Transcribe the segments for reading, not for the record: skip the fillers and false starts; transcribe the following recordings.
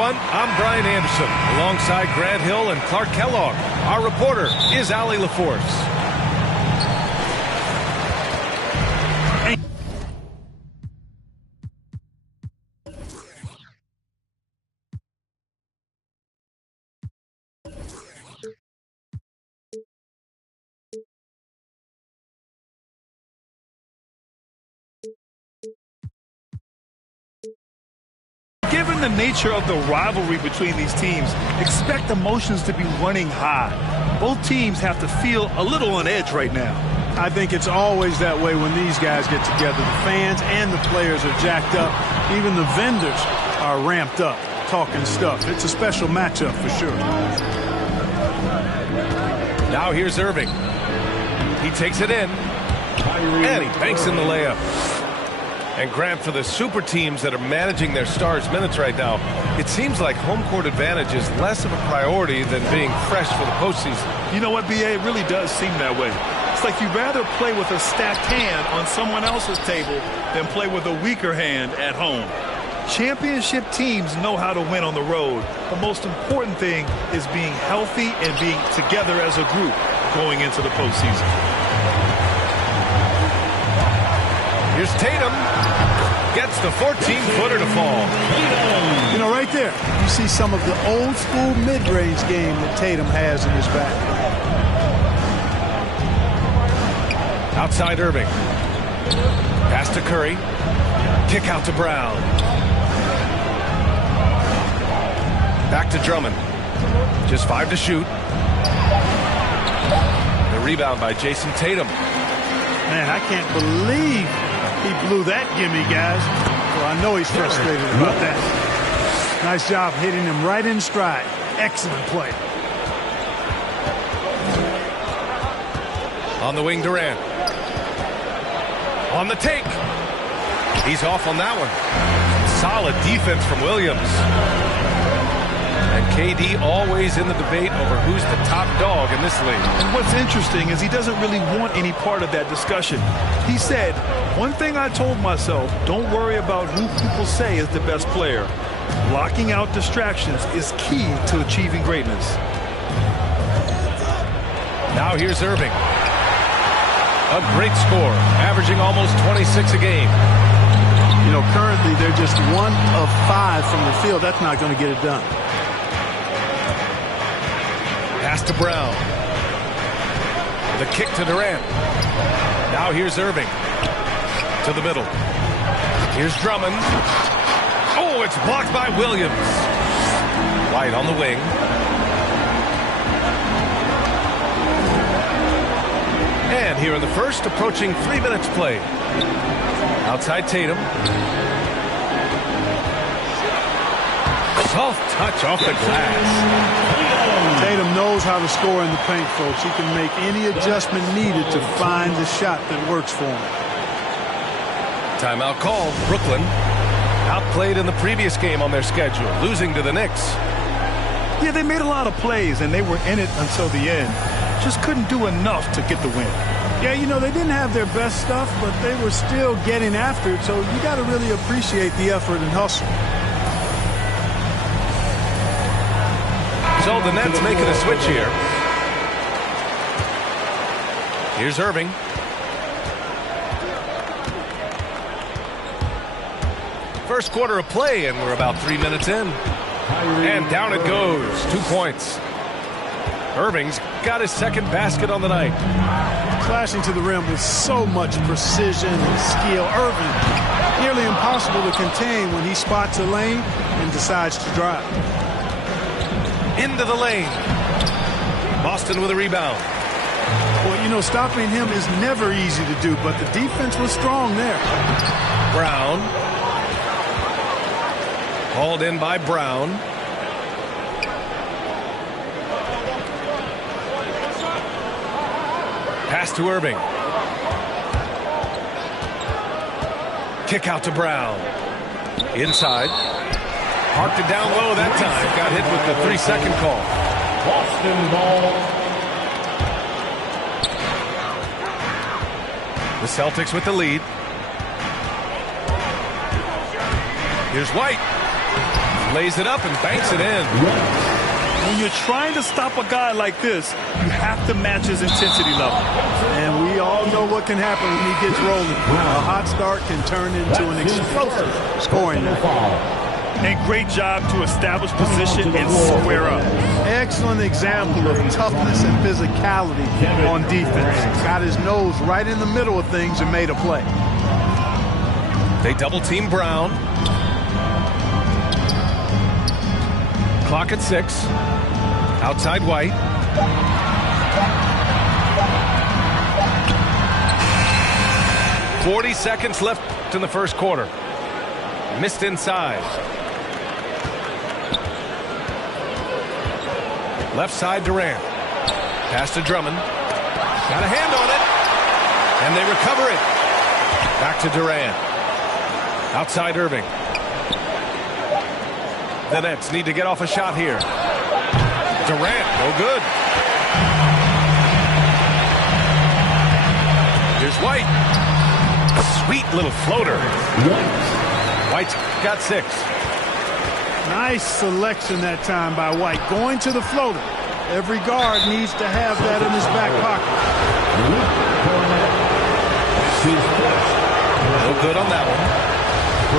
everyone. I'm Brian Anderson, alongside Grant Hill and Clark Kellogg. Our reporter is Allie LaForce. Given the nature of the rivalry between these teams, expect emotions to be running high. Both teams have to feel a little on edge right now. I think it's always that way when these guys get together. The fans and the players are jacked up. Even the vendors are ramped up, talking stuff. It's a special matchup for sure. Now here's Irving. He takes it in, and he banks in the layup. And Grant, for the super teams that are managing their stars' minutes right now, it seems like home court advantage is less of a priority than being fresh for the postseason. You know what, B.A.? It really does seem that way. It's like you'd rather play with a stacked hand on someone else's table than play with a weaker hand at home. Championship teams know how to win on the road. The most important thing is being healthy and being together as a group going into the postseason. Here's Tatum. Gets the 14-footer to fall. You know, right there, you see some of the old-school mid-range game that Tatum has in his bag. Outside Irving. Pass to Curry. Kick out to Brown. Back to Drummond. Just 5 to shoot. The rebound by Jason Tatum. Man, I can't believe he blew that gimme, guys. Well, I know he's frustrated about that. Nice job hitting him right in stride. Excellent play. On the wing, Durant. On the take. He's off on that one. Solid defense from Williams. And KD always in the debate over who's the top dog in this league. And what's interesting is he doesn't really want any part of that discussion. He said, one thing I told myself, don't worry about who people say is the best player. Blocking out distractions is key to achieving greatness. Now here's Irving. A great score, averaging almost 26 a game. You know, currently they're just 1 of 5 from the field. That's not going to get it done. Pass to Brown. The kick to Durant. Now here's Irving. To the middle. Here's Drummond. Oh, it's blocked by Williams. White on the wing. And here in the first, approaching 3 minutes played. Outside Tatum. Soft touch off the glass. Tatum knows how to score in the paint, folks. He can make any adjustment needed to find the shot that works for him. Timeout called. Brooklyn outplayed in the previous game on their schedule, losing to the Knicks. Yeah, they made a lot of plays, and they were in it until the end. Just couldn't do enough to get the win. Yeah, you know, they didn't have their best stuff, but they were still getting after it, so you got to really appreciate the effort and hustle. So the Nets making a switch here. Here's Irving. First quarter of play, and we're about 3 minutes in. And down it goes. 2 points. Irving's got his second basket on the night. Slashing to the rim with so much precision and skill. Irving, nearly impossible to contain when he spots a lane and decides to drive. Into the lane. Boston with a rebound. Well, you know, stopping him is never easy to do, but the defense was strong there. Brown. Hauled in by Brown. Pass to Irving. Kick out to Brown. Inside. Parked it down low that time. Got hit with the 3-second call. Boston ball. The Celtics with the lead. Here's White. Lays it up and banks it in. When you're trying to stop a guy like this, you have to match his intensity level. And we all know what can happen when he gets rolling. A hot start can turn into an explosive scoring night. And great job to establish position and square up. Excellent example of toughness and physicality on defense. Got his nose right in the middle of things and made a play. They double team Brown. Clock at 6. Outside White. "40 seconds left in the first quarter." Missed inside. Left side Durant. Pass to Drummond. Got a hand on it. And they recover it. Back to Durant. Outside Irving. The Nets need to get off a shot here. Durant, no good. Here's White. A sweet little floater. White's got 6. Nice selection that time by White. Going to the floater. Every guard needs to have that in his back pocket. No good on that one.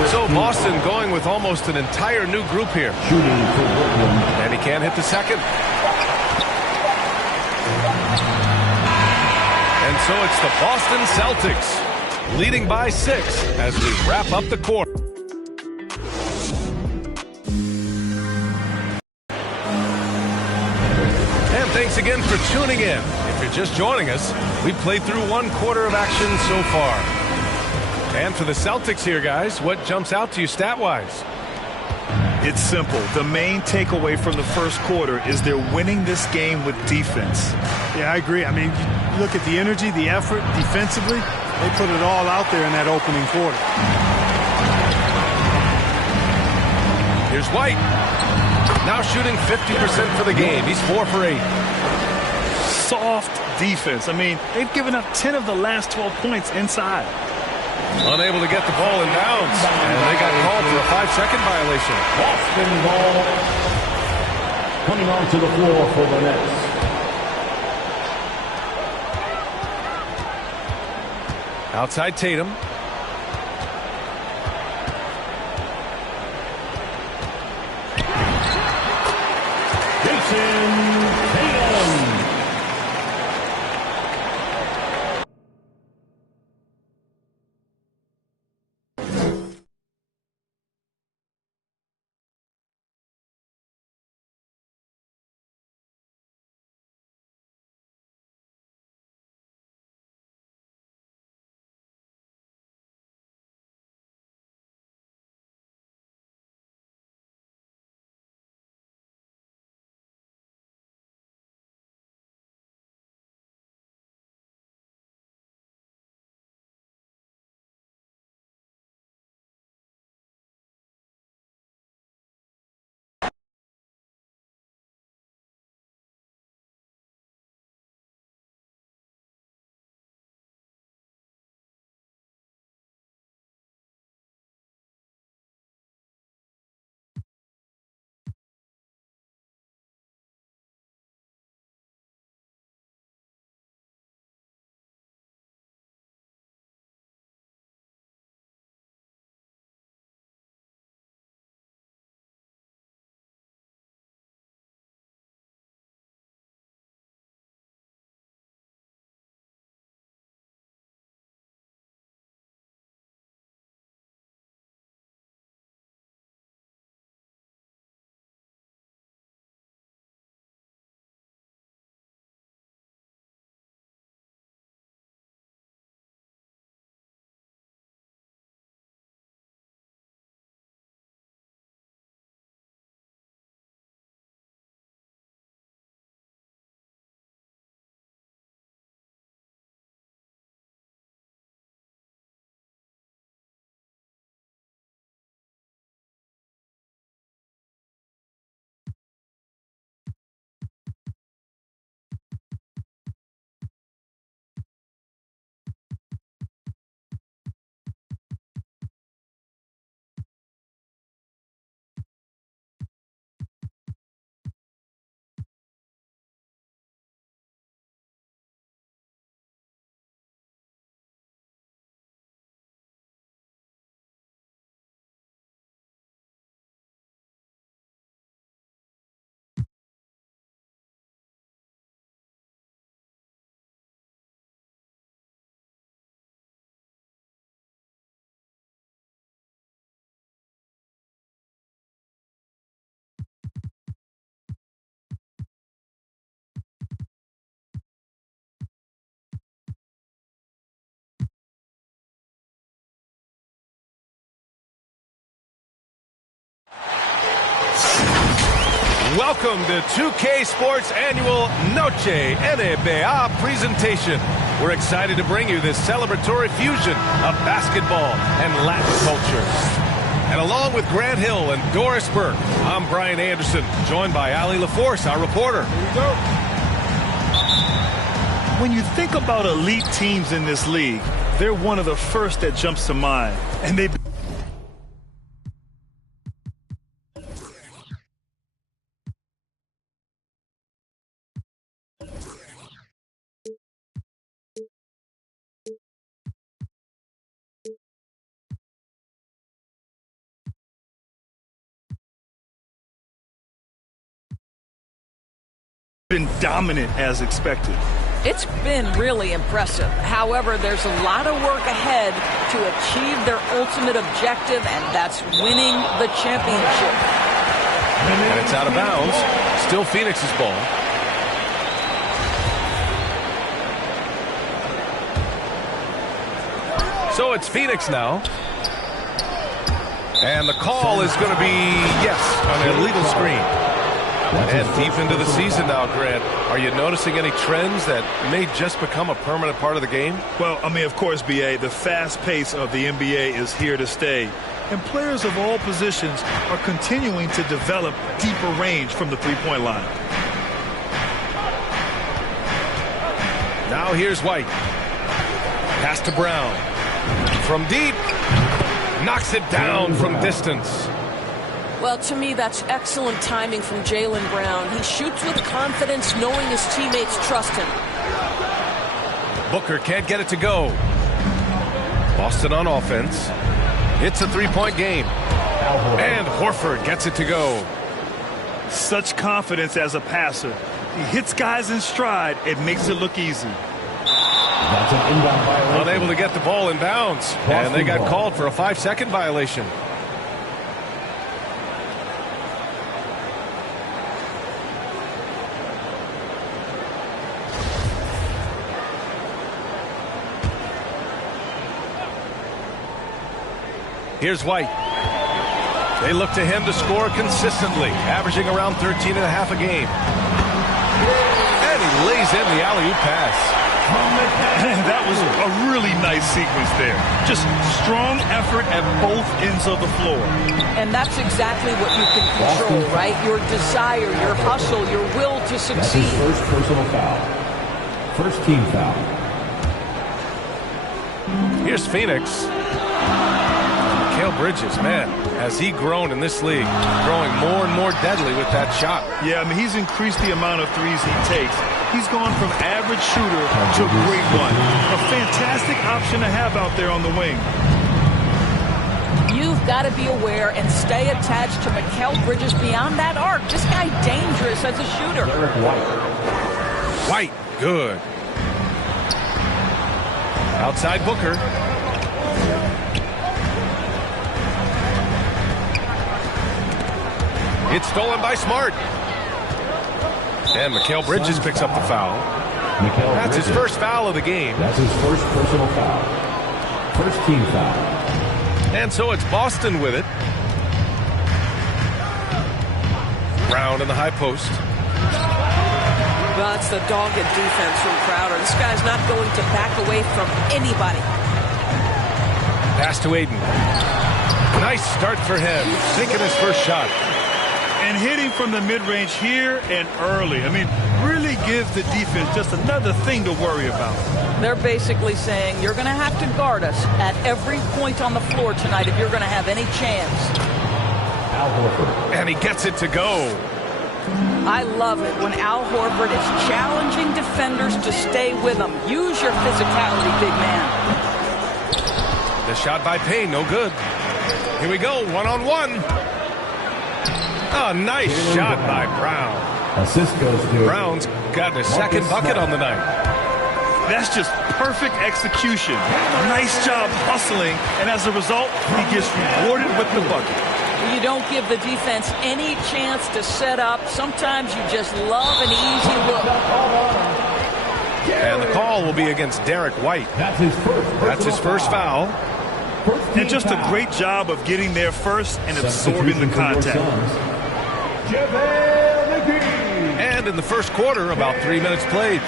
So Boston going with almost an entire new group here. And he can't hit the second. And so it's the Boston Celtics leading by 6 as we wrap up the quarter. And thanks again for tuning in. If you're just joining us, we played through 1 quarter of action so far. And for the Celtics here, guys, what jumps out to you stat-wise? It's simple. The main takeaway from the first quarter is they're winning this game with defense. Yeah, I agree. I mean, you look at the energy, the effort defensively. They put it all out there in that opening quarter. Here's White. Now shooting 50% for the game. He's 4 for 8. Soft defense. I mean, they've given up 10 of the last 12 points inside. Unable to get the ball in bounds. And they got called for a 5-second violation. Boston ball coming onto the floor for the Nets. Outside Tatum. Welcome to 2K Sports' annual Noche NBA presentation. We're excited to bring you this celebratory fusion of basketball and Latin culture. And along with Grant Hill and Doris Burke, I'm Brian Anderson, joined by Allie LaForce, our reporter. Here we go. When you think about elite teams in this league, they're one of the first that jumps to mind. And they've been dominant as expected. It's been really impressive. However, there's a lot of work ahead to achieve their ultimate objective, and that's winning the championship. And it's out of bounds. Still Phoenix's ball. So it's Phoenix now. And the call is going to be, yes, on an illegal screen. And deep into the season now, Grant, are you noticing any trends that may just become a permanent part of the game? Well, I mean, of course, B.A., the fast pace of the NBA is here to stay. And players of all positions are continuing to develop deeper range from the three-point line. Now here's White. Pass to Brown. From deep. Knocks it down from distance. Well, to me, that's excellent timing from Jaylen Brown. He shoots with confidence, knowing his teammates trust him. Booker can't get it to go. Boston on offense. It's a three-point game. And Horford gets it to go. Such confidence as a passer. He hits guys in stride. It makes it look easy. That's an inbound violation. Unable to get the ball in bounds. And they got called for a 5-second violation. Here's White. They look to him to score consistently, averaging around 13 and a half a game. And he lays in the alley-oop pass. That was a really nice sequence there. Just strong effort at both ends of the floor. And that's exactly what you can control, right? Your desire, your hustle, your will to succeed. That's his first personal foul. First team foul. Here's Phoenix. Mikal Bridges, man, has he grown in this league, growing more and more deadly with that shot. Yeah, I mean, he's increased the amount of threes he takes. He's gone from average shooter to a great one. A fantastic option to have out there on the wing. You've got to be aware and stay attached to Mikal Bridges beyond that arc. This guy dangerous as a shooter. White, good. Outside Booker. It's stolen by Smart. And Mikal Bridges picks up the foul. That's his first foul of the game. That's his first personal foul. First team foul. And so it's Boston with it. Brown in the high post. Well, it's the dogged defense from Crowder. This guy's not going to back away from anybody. Pass to Aiden. Nice start for him. Sinking his first shot. And hitting from the mid-range here and early. I mean, really gives the defense just another thing to worry about. They're basically saying you're going to have to guard us at every point on the floor tonight if you're going to have any chance. Al Horford. And he gets it to go. I love it when Al Horford is challenging defenders to stay with him. Use your physicality, big man. The shot by Payne, no good. Here we go, one-on-one. Oh, nice shot by Brown. Assist goes to Brown's got his second bucket on the night. That's just perfect execution. Nice job hustling, and as a result, he gets rewarded with the bucket. You don't give the defense any chance to set up. Sometimes you just love an easy look. And the call will be against Derek White. That's his first foul. And just a great job of getting there first and absorbing the contact. hand in the first quarter, about 3 minutes played.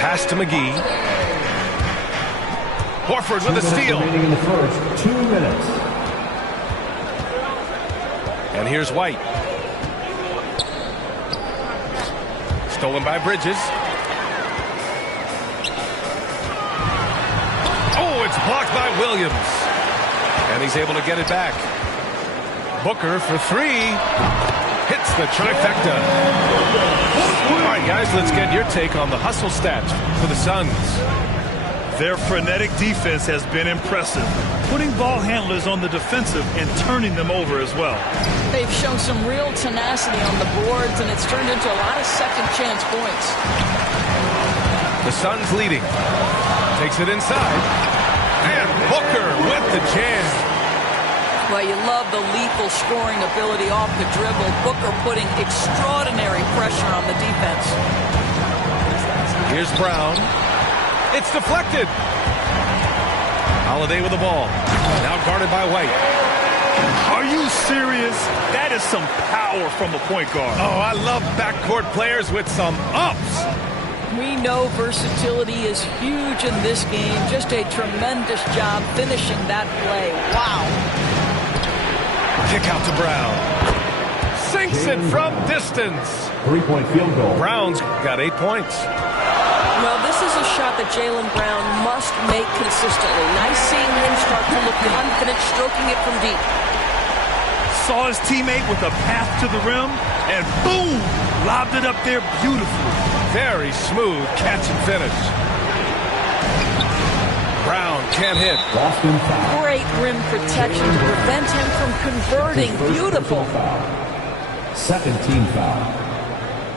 Pass to McGee. Horford with a steal. Remaining in the first 2 minutes. And here's White. Stolen by Bridges. Oh, it's blocked by Williams. And he's able to get it back. Booker for three. Hits the trifecta. All right, guys, let's get your take on the hustle stats for the Suns. Their frenetic defense has been impressive, putting ball handlers on the defensive and turning them over as well. They've shown some real tenacity on the boards, and it's turned into a lot of second-chance points. The Suns leading. Takes it inside. And Booker with the jam. Well, you love the lethal scoring ability off the dribble. Booker putting extraordinary pressure on the defense. Here's Brown. It's deflected. Holiday with the ball. Now guarded by White. Are you serious? That is some power from a point guard. Oh, I love backcourt players with some ups. We know versatility is huge in this game. Just a tremendous job finishing that play. Wow. Kick out to Brown. Sinks it from distance. 3-point field goal. Brown's got 8 points. Well, this is a shot that Jaylen Brown must make consistently. Nice seeing him start to look confident, stroking it from deep. Saw his teammate with a path to the rim, and boom! Lobbed it up there beautifully. Very smooth catch and finish. Brown can't hit. Boston foul. Great rim protection to prevent him from converting. Beautiful. Second team foul.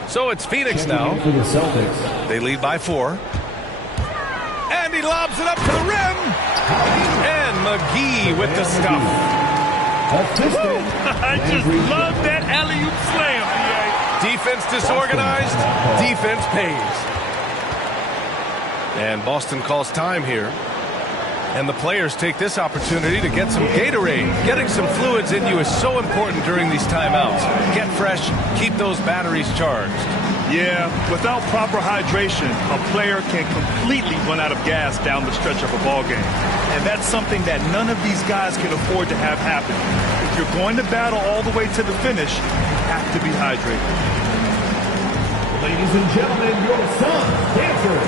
So it's Phoenix now. For the Celtics. They lead by 4. And he lobs it up to the rim. And McGee with the stuff. I just love that alley-oop slam, B.A. Defense disorganized. Defense pays. And Boston calls time here. And the players take this opportunity to get some Gatorade. Getting some fluids in you is so important during these timeouts. Get fresh, keep those batteries charged. Yeah, without proper hydration, a player can completely run out of gas down the stretch of a ball game. And that's something that none of these guys can afford to have happen. If you're going to battle all the way to the finish, you have to be hydrated. Ladies and gentlemen, your Suns dancer.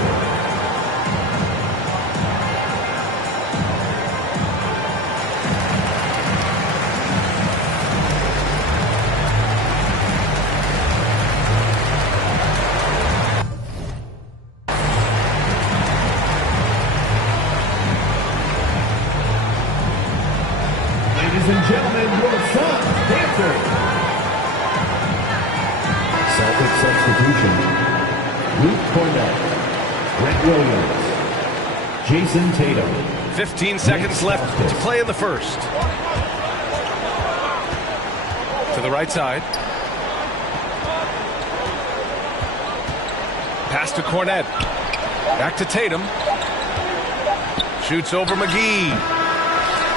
Ladies and gentlemen, your Suns dancer. Celtic substitution. Luke Cornett. Brent Williams. Jason Tatum. 15 seconds left to play in the first. To the right side. Pass to Cornett. Back to Tatum. Shoots over McGee.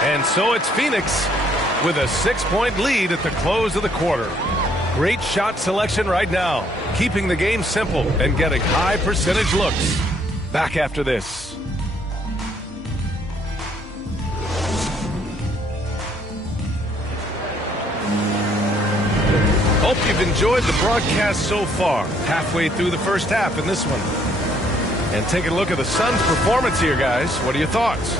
And so it's Phoenix with a 6-point lead at the close of the quarter. Great shot selection right now, keeping the game simple and getting high percentage looks. Back after this. Hope you've enjoyed the broadcast so far. Halfway through the first half in this one. And take a look at the Suns' performance here, guys. What are your thoughts?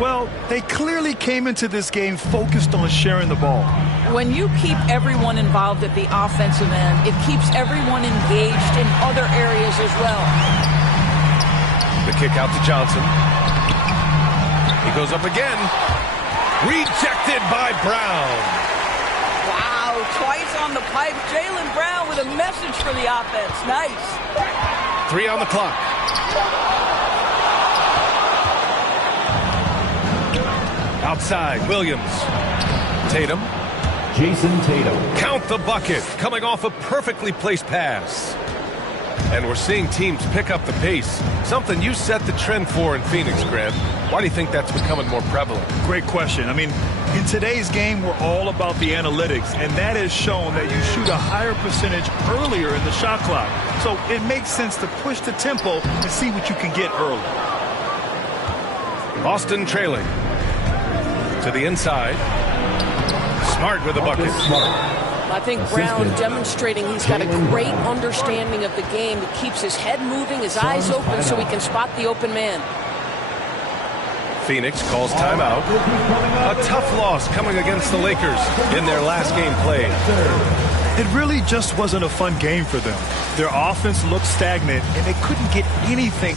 Well, they clearly came into this game focused on sharing the ball. When you keep everyone involved at the offensive end, it keeps everyone engaged in other areas as well. The kick out to Johnson. He goes up again. Rejected by Brown. Wow, twice on the pipe. Jaylen Brown with a message for the offense. Nice. 3 on the clock. Outside, Williams. Tatum. Jason Tatum. Count the bucket, coming off a perfectly placed pass. And we're seeing teams pick up the pace, something you set the trend for in Phoenix, Grant. Why do you think that's becoming more prevalent? Great question. I mean, in today's game, we're all about the analytics, and that has shown that you shoot a higher percentage earlier in the shot clock. So it makes sense to push the tempo and see what you can get early. Boston trailing. To the inside. Smart with the bucket. I think Brown demonstrating he's got a great understanding of the game. He keeps his head moving, his eyes open so he can spot the open man. Phoenix calls timeout. A tough loss coming against the Lakers in their last game played. It really just wasn't a fun game for them. Their offense looked stagnant, and they couldn't get anything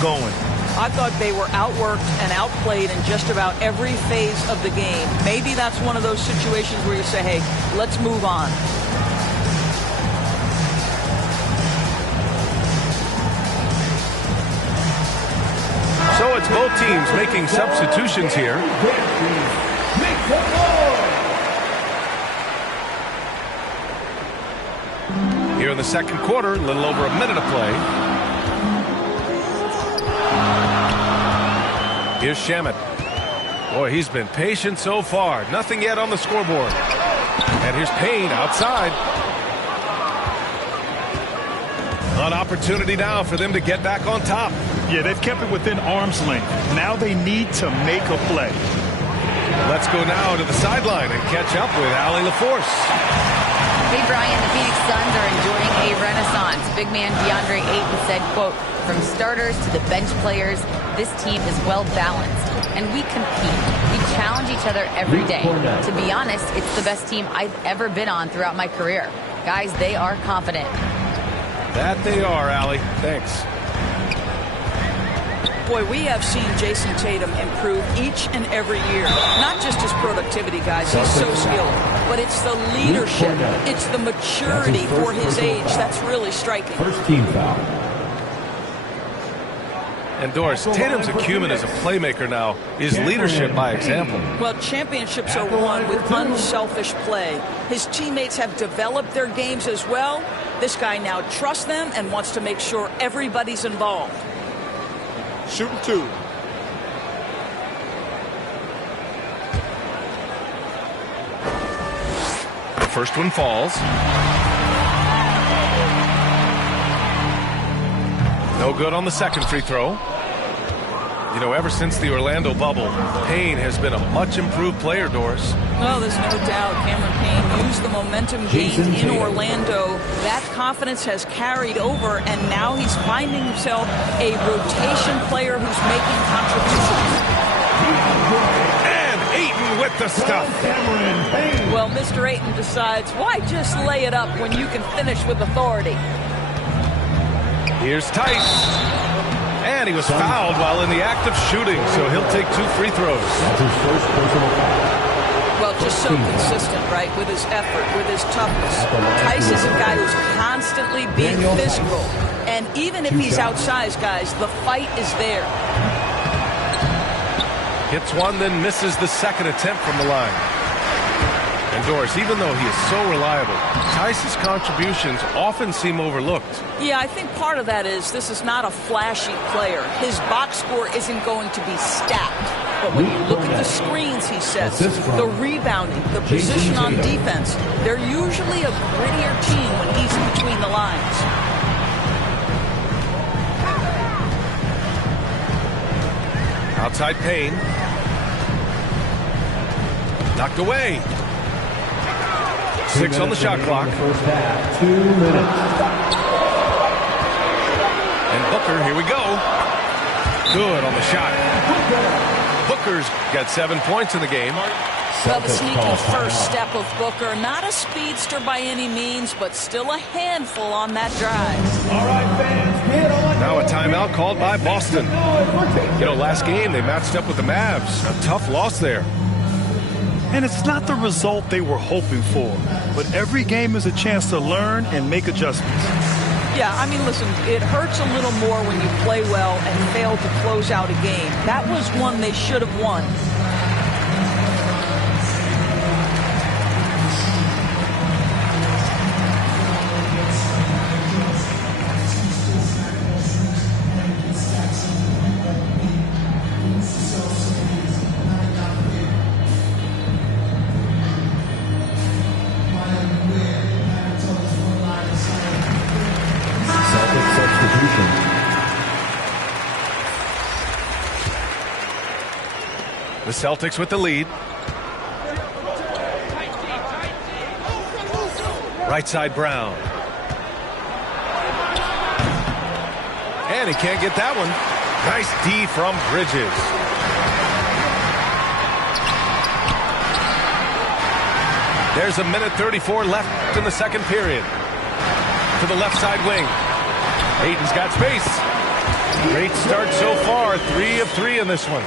going. I thought they were outworked and outplayed in just about every phase of the game. Maybe that's one of those situations where you say, hey, let's move on. So it's both teams making substitutions here. Here in the second quarter, a little over a minute of play. Here's Shamet. Boy, he's been patient so far. Nothing yet on the scoreboard. And here's Payne outside. An opportunity now for them to get back on top. Yeah, they've kept it within arm's length. Now they need to make a play. Let's go now to the sideline and catch up with Allie LaForce. Hey, Brian, the Phoenix Suns are enjoying a renaissance. Big man DeAndre Ayton said, quote, from starters to the bench players, this team is well balanced, and we compete. We challenge each other every day. To be honest, it's the best team I've ever been on throughout my career. Guys, they are confident. That they are, Allie. Thanks. Boy, we have seen Jason Tatum improve each and every year. Not just his productivity, guys. He's so skilled. But it's the leadership. It's the maturity for his age. That's really striking. First team foul. And Doris, Tatum's acumen as a playmaker now is leadership by example. Well, championships are won with unselfish play. His teammates have developed their games as well. This guy now trusts them and wants to make sure everybody's involved. Shooting two. The first one falls. No good on the second free throw. You know, ever since the Orlando bubble, Payne has been a much improved player, Doris. Well, there's no doubt Cameron Payne used the momentum gained in Orlando. That confidence has carried over, and now he's finding himself a rotation player who's making contributions. And Ayton with the stuff. Well, Mr. Ayton decides, why just lay it up when you can finish with authority? Here's Tice. And he was fouled while in the act of shooting, so he'll take 2 free throws. That's his first personal foul. Well, just so consistent, right, with his effort, with his toughness. Tice is a guy who's constantly being physical. And even if he's outsized, guys, the fight is there. Hits one, then misses the second attempt from the line. And Doris, even though he is so reliable, Tice's contributions often seem overlooked. Yeah, I think part of that is this is not a flashy player. His box score isn't going to be stacked. But when you look at the screens he sets, the rebounding, the position on defense, they're usually a grittier team when he's in between the lines. Outside Payne. Knocked away. 6 on the shot clock. First half, 2 minutes. And Booker, here we go. Good on the shot. Booker's got 7 points in the game. Well, the sneaky first step of Booker. Not a speedster by any means, but still a handful on that drive. All right, fans, get on. Now a timeout called by Boston. You know, last game they matched up with the Mavs. A tough loss there. And it's not the result they were hoping for. But every game is a chance to learn and make adjustments. Yeah, I mean, listen, it hurts a little more when you play well and fail to close out a game. That was one they should have won. The Celtics with the lead. Right side Brown. And he can't get that one. Nice D from Bridges. There's a minute 34 left in the second period. To the left side wing. Ayton's got space. Great start so far. 3 of 3 in this one.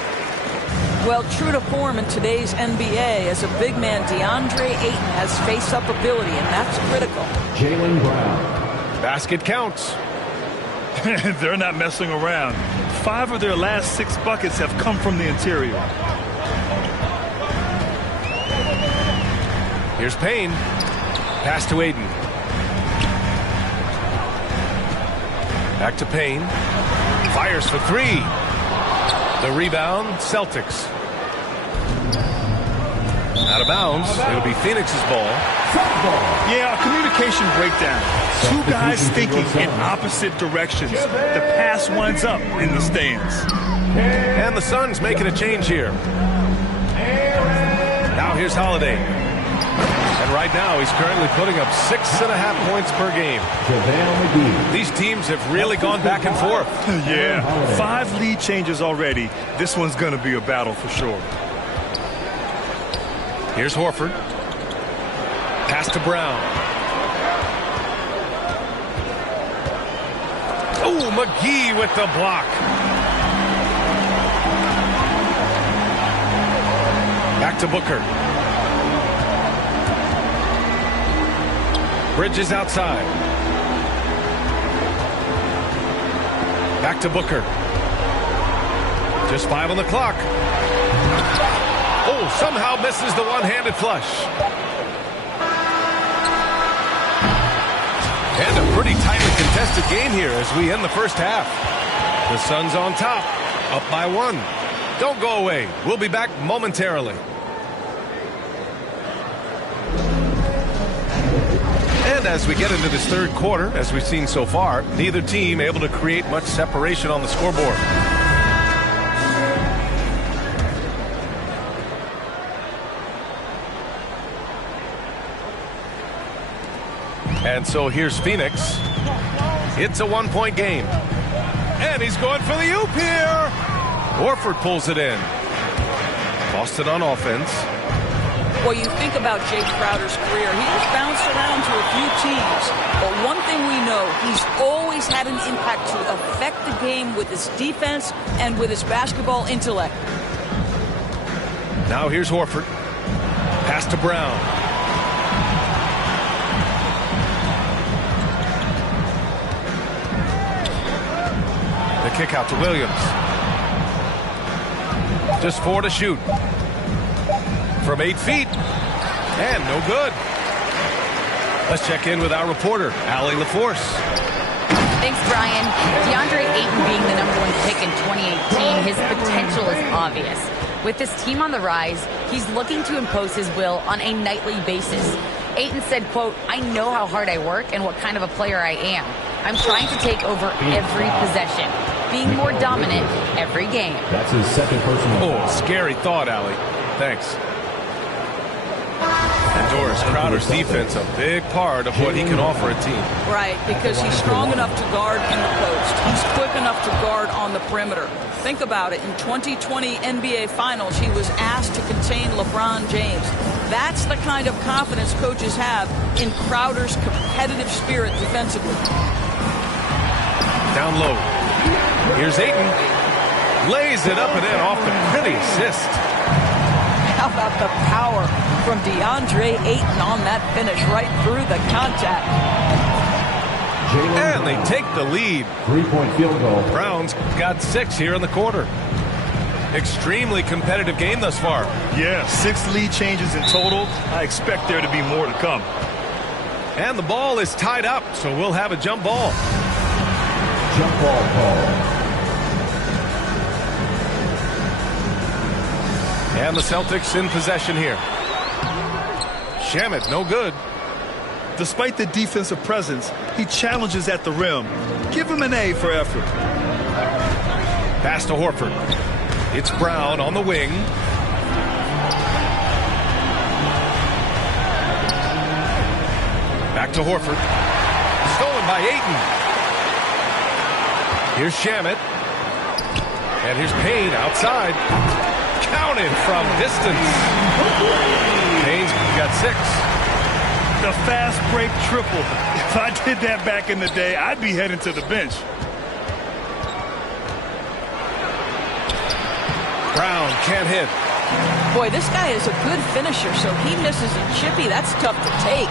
Well, true to form in today's NBA, as a big man, DeAndre Ayton has face-up ability, and that's critical. Jaylen Brown. Basket counts. They're not messing around. 5 of their last 6 buckets have come from the interior. Here's Payne. Pass to Ayton. Back to Payne. Fires for 3. The rebound, Celtics. Out of bounds. It'll be Phoenix's ball. Yeah, communication breakdown. 2 guys thinking in opposite directions. The pass winds up in the stands. And the Suns making a change here. Now here's Holiday. And right now he's currently putting up 6.5 points per game. These teams have really gone back and forth. Yeah, 5 lead changes already. This one's going to be a battle for sure. Here's Horford. Pass to Brown. Oh, McGee with the block. Back to Booker. Bridges outside. Back to Booker. Just 5 on the clock. Oh, somehow misses the one-handed flush. And a pretty tightly contested game here as we end the first half. The Suns on top, up by 1. Don't go away. We'll be back momentarily. And as we get into this third quarter, as we've seen so far, neither team able to create much separation on the scoreboard. And so here's Phoenix. It's a 1-point game. And he's going for the oop here. Horford pulls it in. Boston on offense. Well, you think about Jay Crowder's career. He has bounced around to a few teams. But one thing we know, he's always had an impact to affect the game with his defense and with his basketball intellect. Now here's Horford. Pass to Brown. The kick out to Williams. Just 4 to shoot. From 8 feet. And no good. Let's check in with our reporter, Allie LaForce. Thanks, Brian. DeAndre Ayton being the #1 pick in 2018, his potential is obvious. With this team on the rise, he's looking to impose his will on a nightly basis. Ayton said, quote, "I know how hard I work and what kind of a player I am. I'm trying to take over every possession, being more dominant every game." That's his second personal foul. Oh, scary thought, Allie. Thanks. And Doris, Crowder's defense, a big part of what he can offer a team. Right, because he's strong enough to guard in the post. He's quick enough to guard on the perimeter. Think about it. In 2020 NBA Finals, he was asked to contain LeBron James. That's the kind of confidence coaches have in Crowder's competitive spirit defensively. Down low. Here's Ayton. Lays it up and in off the pretty assist. How about the power from DeAndre Ayton on that finish right through the contact. And they take the lead. 3-point field goal. Brown's got 6 here in the quarter. Extremely competitive game thus far. Yeah, 6 lead changes in total. I expect there to be more to come. And the ball is tied up, so we'll have a jump ball. Jump ball call. And the Celtics in possession here. Shamet, no good. Despite the defensive presence, he challenges at the rim. Give him an A for effort. Pass to Horford. It's Brown on the wing. to Horford. Stolen by Ayton. Here's Shamet. And here's Payne outside. Counted from distance. Payne's got 6. The fast break triple. If I did that back in the day, I'd be heading to the bench. Brown can't hit. Boy, this guy is a good finisher, so he misses a chippy. That's tough to take.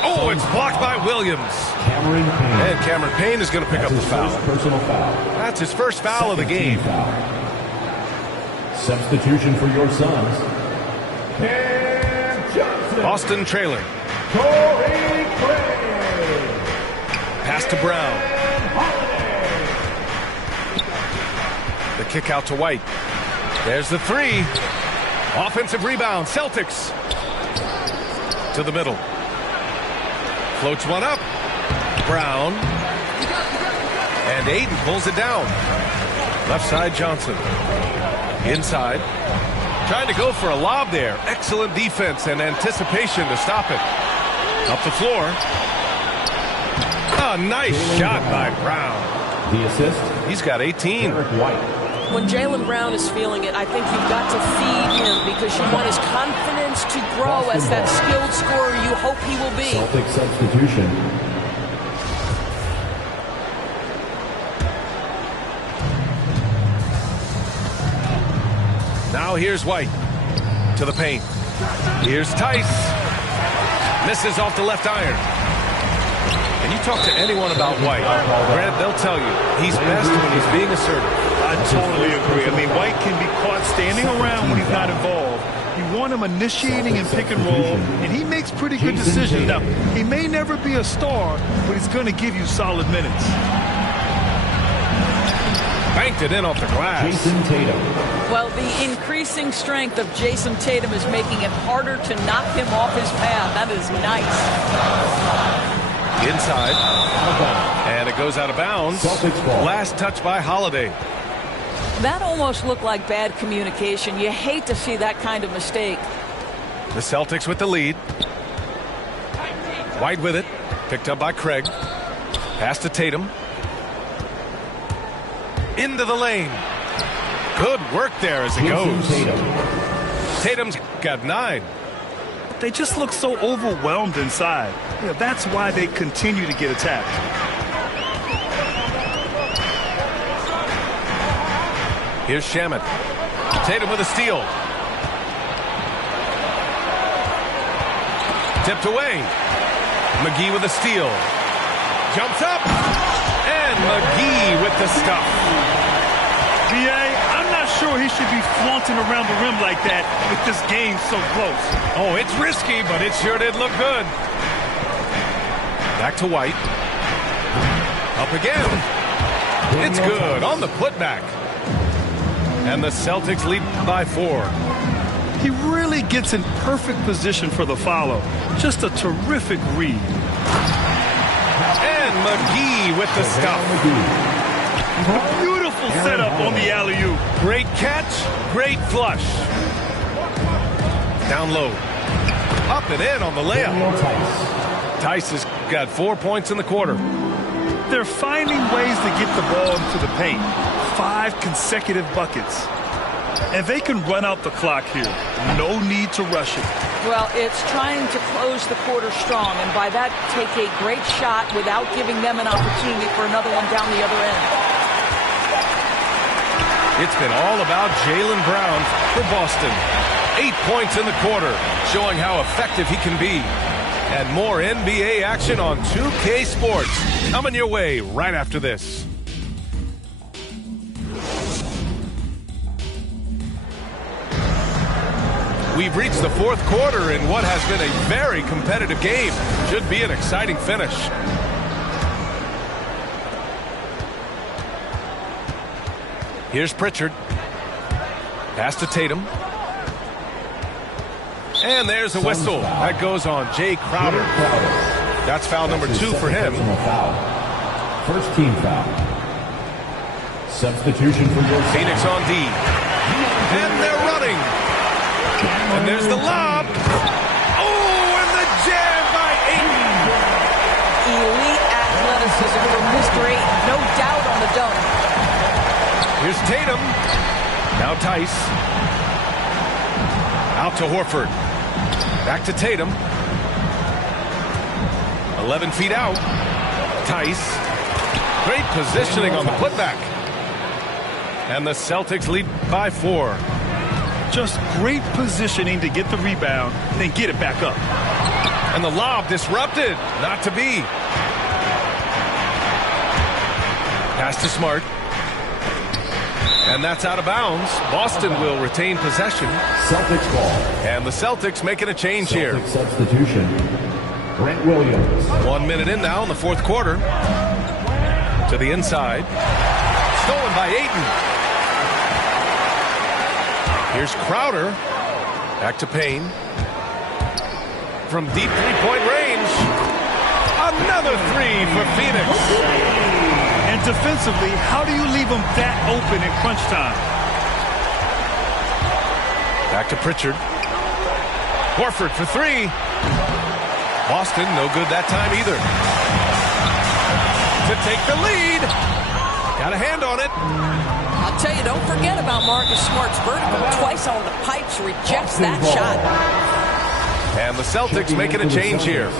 Oh, it's blocked by Williams. Cameron Payne. And Cameron Payne is going to pick up the foul. Personal foul. That's his first foul of the game. Foul. Substitution for your Suns. Cam Johnson. Boston trailing. Torrey Craig. Pass to Brown. The kick out to White. There's the 3. Offensive rebound. Celtics. To the middle. Floats one up. Brown. And Ayton pulls it down. Left side Johnson. Inside. Trying to go for a lob there. Excellent defense and anticipation to stop it. Up the floor. A nice shot by Brown. The assist. He's got 18. Eric White. When Jaylen Brown is feeling it, I think you've got to feed him because you want his confidence to grow as that skilled scorer you hope he will be. Celtic substitution. Now here's White to the paint. Here's Tice. Misses off the left iron. And you talk to anyone about White, Grant, they'll tell you he's best when he's being assertive. I totally agree. I mean, White can be caught standing around when he's not involved. You want him initiating and pick and roll, and he makes pretty good decisions. Now, he may never be a star, but he's going to give you solid minutes. Banked it in off the glass. Jason Tatum. Well, the increasing strength of Jason Tatum is making it harder to knock him off his path. That is nice. Inside. And it goes out of bounds. Last touch by Holiday. That almost looked like bad communication. You hate to see that kind of mistake. The Celtics with the lead. White with it. Picked up by Craig. Pass to Tatum. Into the lane. Good work there as it goes. Tatum's got 9. They just look so overwhelmed inside. Yeah, that's why they continue to get attacked. Here's Shamet. Tatum with a steal. Tipped away. McGee with a steal. Jumps up. And McGee with the stuff. B.A., I'm not sure he should be flaunting around the rim like that with this game so close. Oh, it's risky, but it sure did look good. Back to White. Up again. It's good on the putback. And the Celtics lead by 4. He really gets in perfect position for the follow. Just a terrific read. And McGee with the stuff. A beautiful setup on the alley-oop. Great catch, great flush. Down low. Up and in on the layup. Tice has got 4 points in the quarter. They're finding ways to get the ball into the paint. 5 consecutive buckets. And they can run out the clock here. No need to rush it. Well, it's trying to close the quarter strong, and by that, take a great shot without giving them an opportunity for another one down the other end. It's been all about Jaylen Brown for Boston. 8 points in the quarter, showing how effective he can be. And more NBA action on 2K Sports coming your way right after this. We've reached the 4th quarter in what has been a very competitive game. Should be an exciting finish. Here's Pritchard. Pass to Tatum. And there's a whistle. That goes on Jay Crowder. That's foul number 2 for him. First team foul. Substitution for your Phoenix on D. And they're running. And there's the lob. Oh, and the jam by Ayton. Here's Tatum. Now Tice. Out to Horford. Back to Tatum. 11 feet out. Tice. Great positioning on the putback. And the Celtics lead by 4. Just great positioning to get the rebound, then get it back up. And the lob disrupted. Not to be. Pass to Smart. And that's out of bounds. Boston will retain possession. Celtics ball. And the Celtics making a change Celtics here. Substitution. Brent Williams. 1 minute in now in the fourth quarter. To the inside. Stolen by Ayton. Here's Crowder. Back to Payne. From deep three-point range. Another three for Phoenix. And defensively, how do you leave them that open in crunch time? Back to Pritchard. Horford for 3. Boston, no good that time either. To take the lead. Got a hand on it. I'll tell you, don't forget about Marcus Smart's vertical. Twice on the pipes, rejects that shot. And the Celtics making a change here.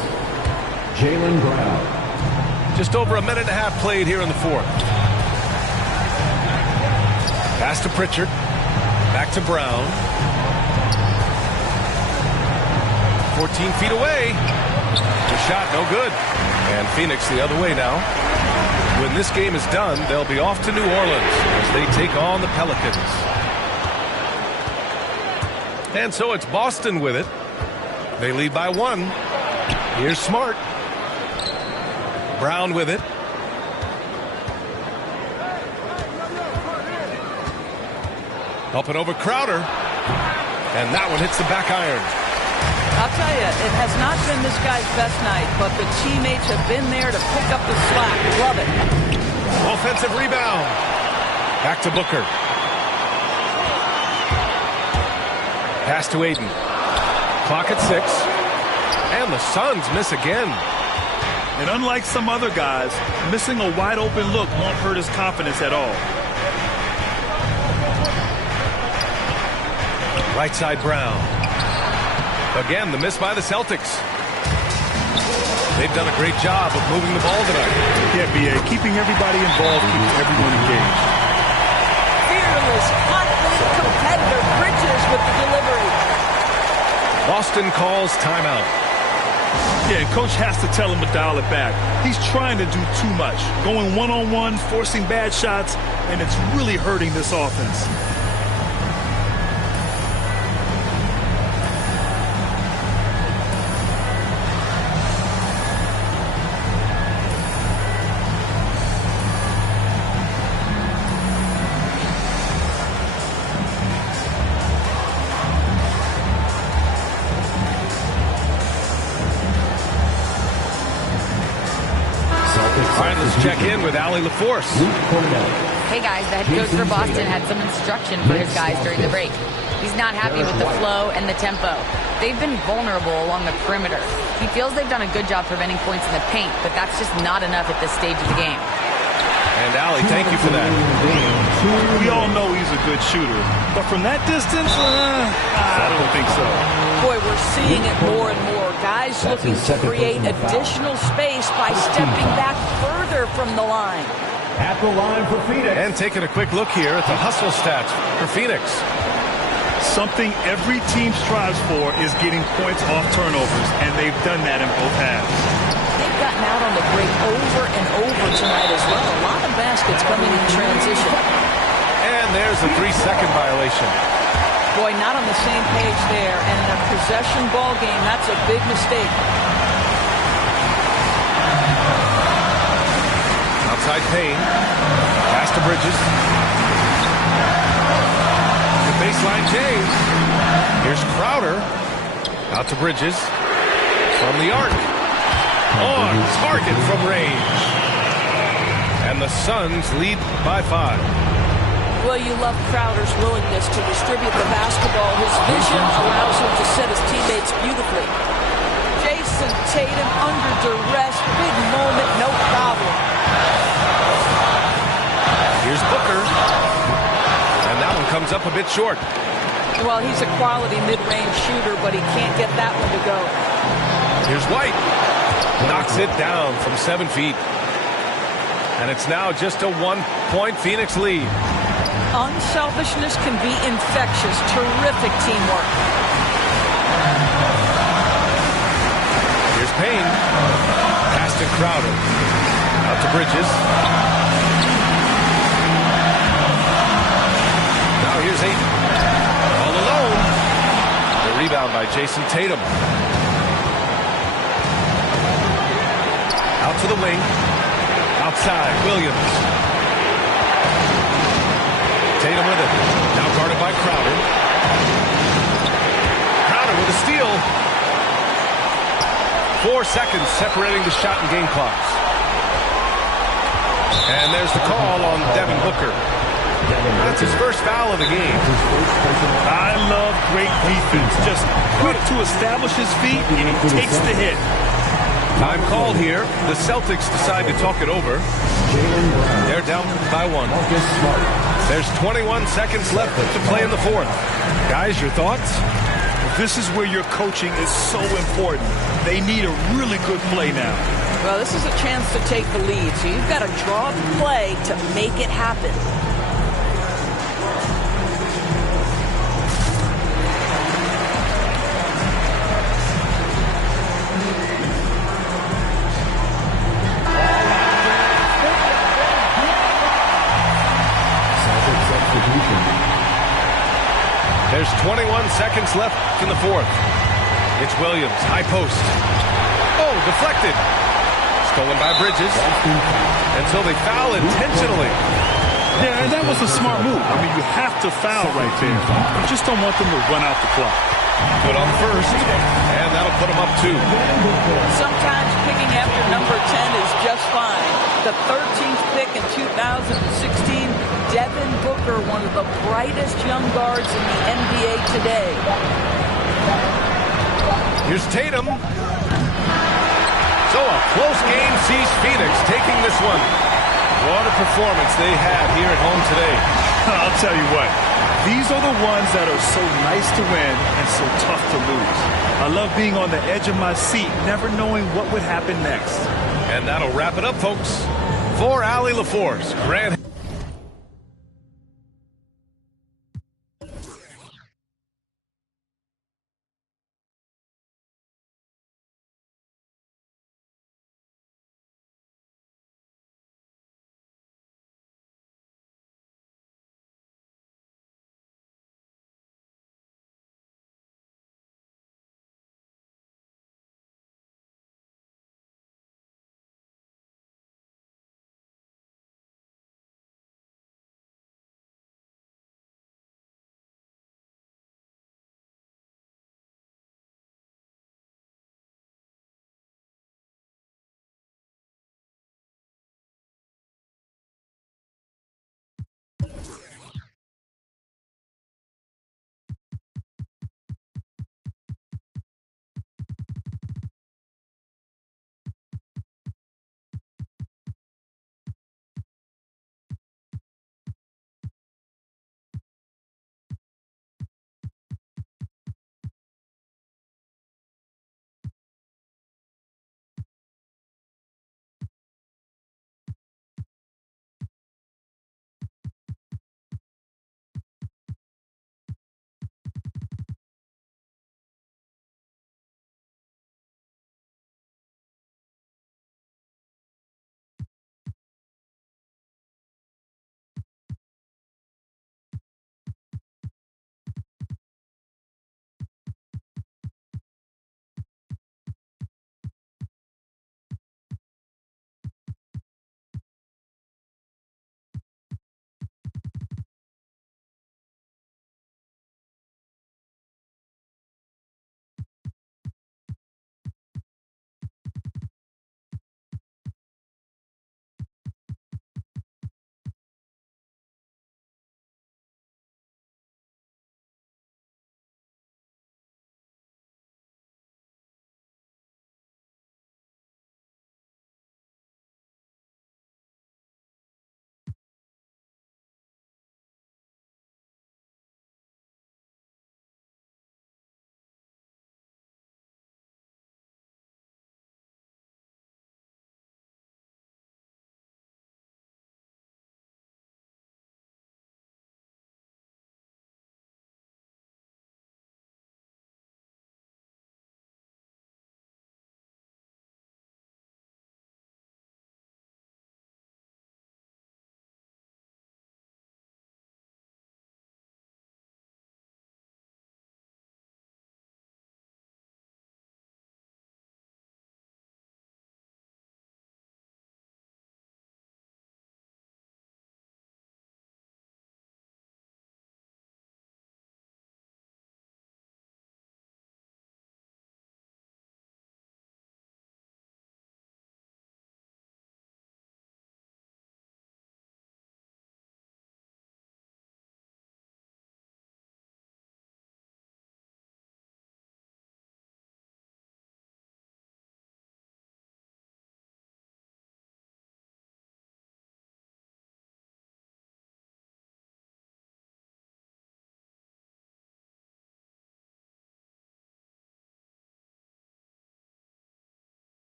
Jaylen Brown. Just over a minute and a half played here in the fourth. Pass to Pritchard. Back to Brown. 14 feet away. The shot no good. And Phoenix the other way now. When this game is done, they'll be off to New Orleans as they take on the Pelicans. And so it's Boston with it. They lead by 1. Here's Smart. Brown with it. Up and over Crowder. And that one hits the back iron. I'll tell you, it has not been this guy's best night, but the teammates have been there to pick up the slack. Love it. Offensive rebound. Back to Booker. Pass to Ayton. Clock at 6. And the Suns miss again. And unlike some other guys, missing a wide open look won't hurt his confidence at all. Right side Brown. Again, the miss by the Celtics. They've done a great job of moving the ball tonight. Yeah, B.A. Keeping everybody involved keeps everyone engaged. Fearless, confident competitor. Bridges with the delivery. Boston calls timeout. Yeah, coach has to tell him to dial it back. He's trying to do too much. Going one-on-one, forcing bad shots, and it's really hurting this offense. Check in with Allie LaForce. Hey guys, the head coach for Boston had some instruction for his guys during the break. He's not happy with the flow and the tempo. They've been vulnerable along the perimeter. He feels they've done a good job preventing points in the paint, but that's just not enough at this stage of the game. And Allie, thank you for that. We all know he's a good shooter, but from that distance, I don't think so. Boy, we're seeing it more and more. Guys looking to create additional space by stepping back further from the line. At the line for Phoenix. And taking a quick look here at the hustle stats for Phoenix. Something every team strives for is getting points off turnovers, and they've done that in both halves. They've gotten out on the break over and over tonight as well. A lot of baskets coming in transition. And there's a 3-second violation. Boy, not on the same page there. And in a possession ball game, that's a big mistake. Outside Payne. Pass to Bridges. The baseline James. Here's Crowder. Out to Bridges. From the arc. On target from range. And the Suns lead by 5. Well, you love Crowder's willingness to distribute the basketball. His vision allows him to set his teammates beautifully. Jason Tatum under duress. Big moment, no problem. Here's Booker. comes up a bit short. Well, he's a quality mid-range shooter, but he can't get that one to go. Here's White. Knocks it down from 7 feet. And it's now just a 1-point Phoenix lead. Unselfishness can be infectious. Terrific teamwork. Here's Payne. Pass to Crowder. Out to Bridges. Now here's Ayton. All alone. The rebound by Jason Tatum. Out to the wing. Outside, Williams. Tatum with it. Now guarded by Crowder. Crowder with a steal. 4 seconds separating the shot and game clocks. And there's the call on Devin Booker. That's his first foul of the game. I love great defense. Just quick to establish his feet, and he takes the hit. Time called here. The Celtics decide to talk it over. They're down by 1. There's 21 seconds left to play in the fourth. Guys, your thoughts? This is where your coaching is so important. They need a really good play now. Well, this is a chance to take the lead, so you've got to draw the play to make it happen. There's 21 seconds left in the fourth. It's Williams, high post. Oh, deflected. Stolen by Bridges. Until they foul intentionally. Yeah, and that was a smart move. I mean, you have to foul right there. You just don't want them to run out the clock. Good on first, and that'll put them up 2. Sometimes picking after number 10 is just fine. The 13th pick in 2016, Devin Booker, one of the brightest young guards in the NBA today. Here's Tatum. So a close game sees Phoenix taking this one. What a performance they had here at home today. I'll tell you what. These are the ones that are so nice to win and so tough to lose. I love being on the edge of my seat, never knowing what would happen next. And that'll wrap it up, folks. For Allie LaForce, Grant.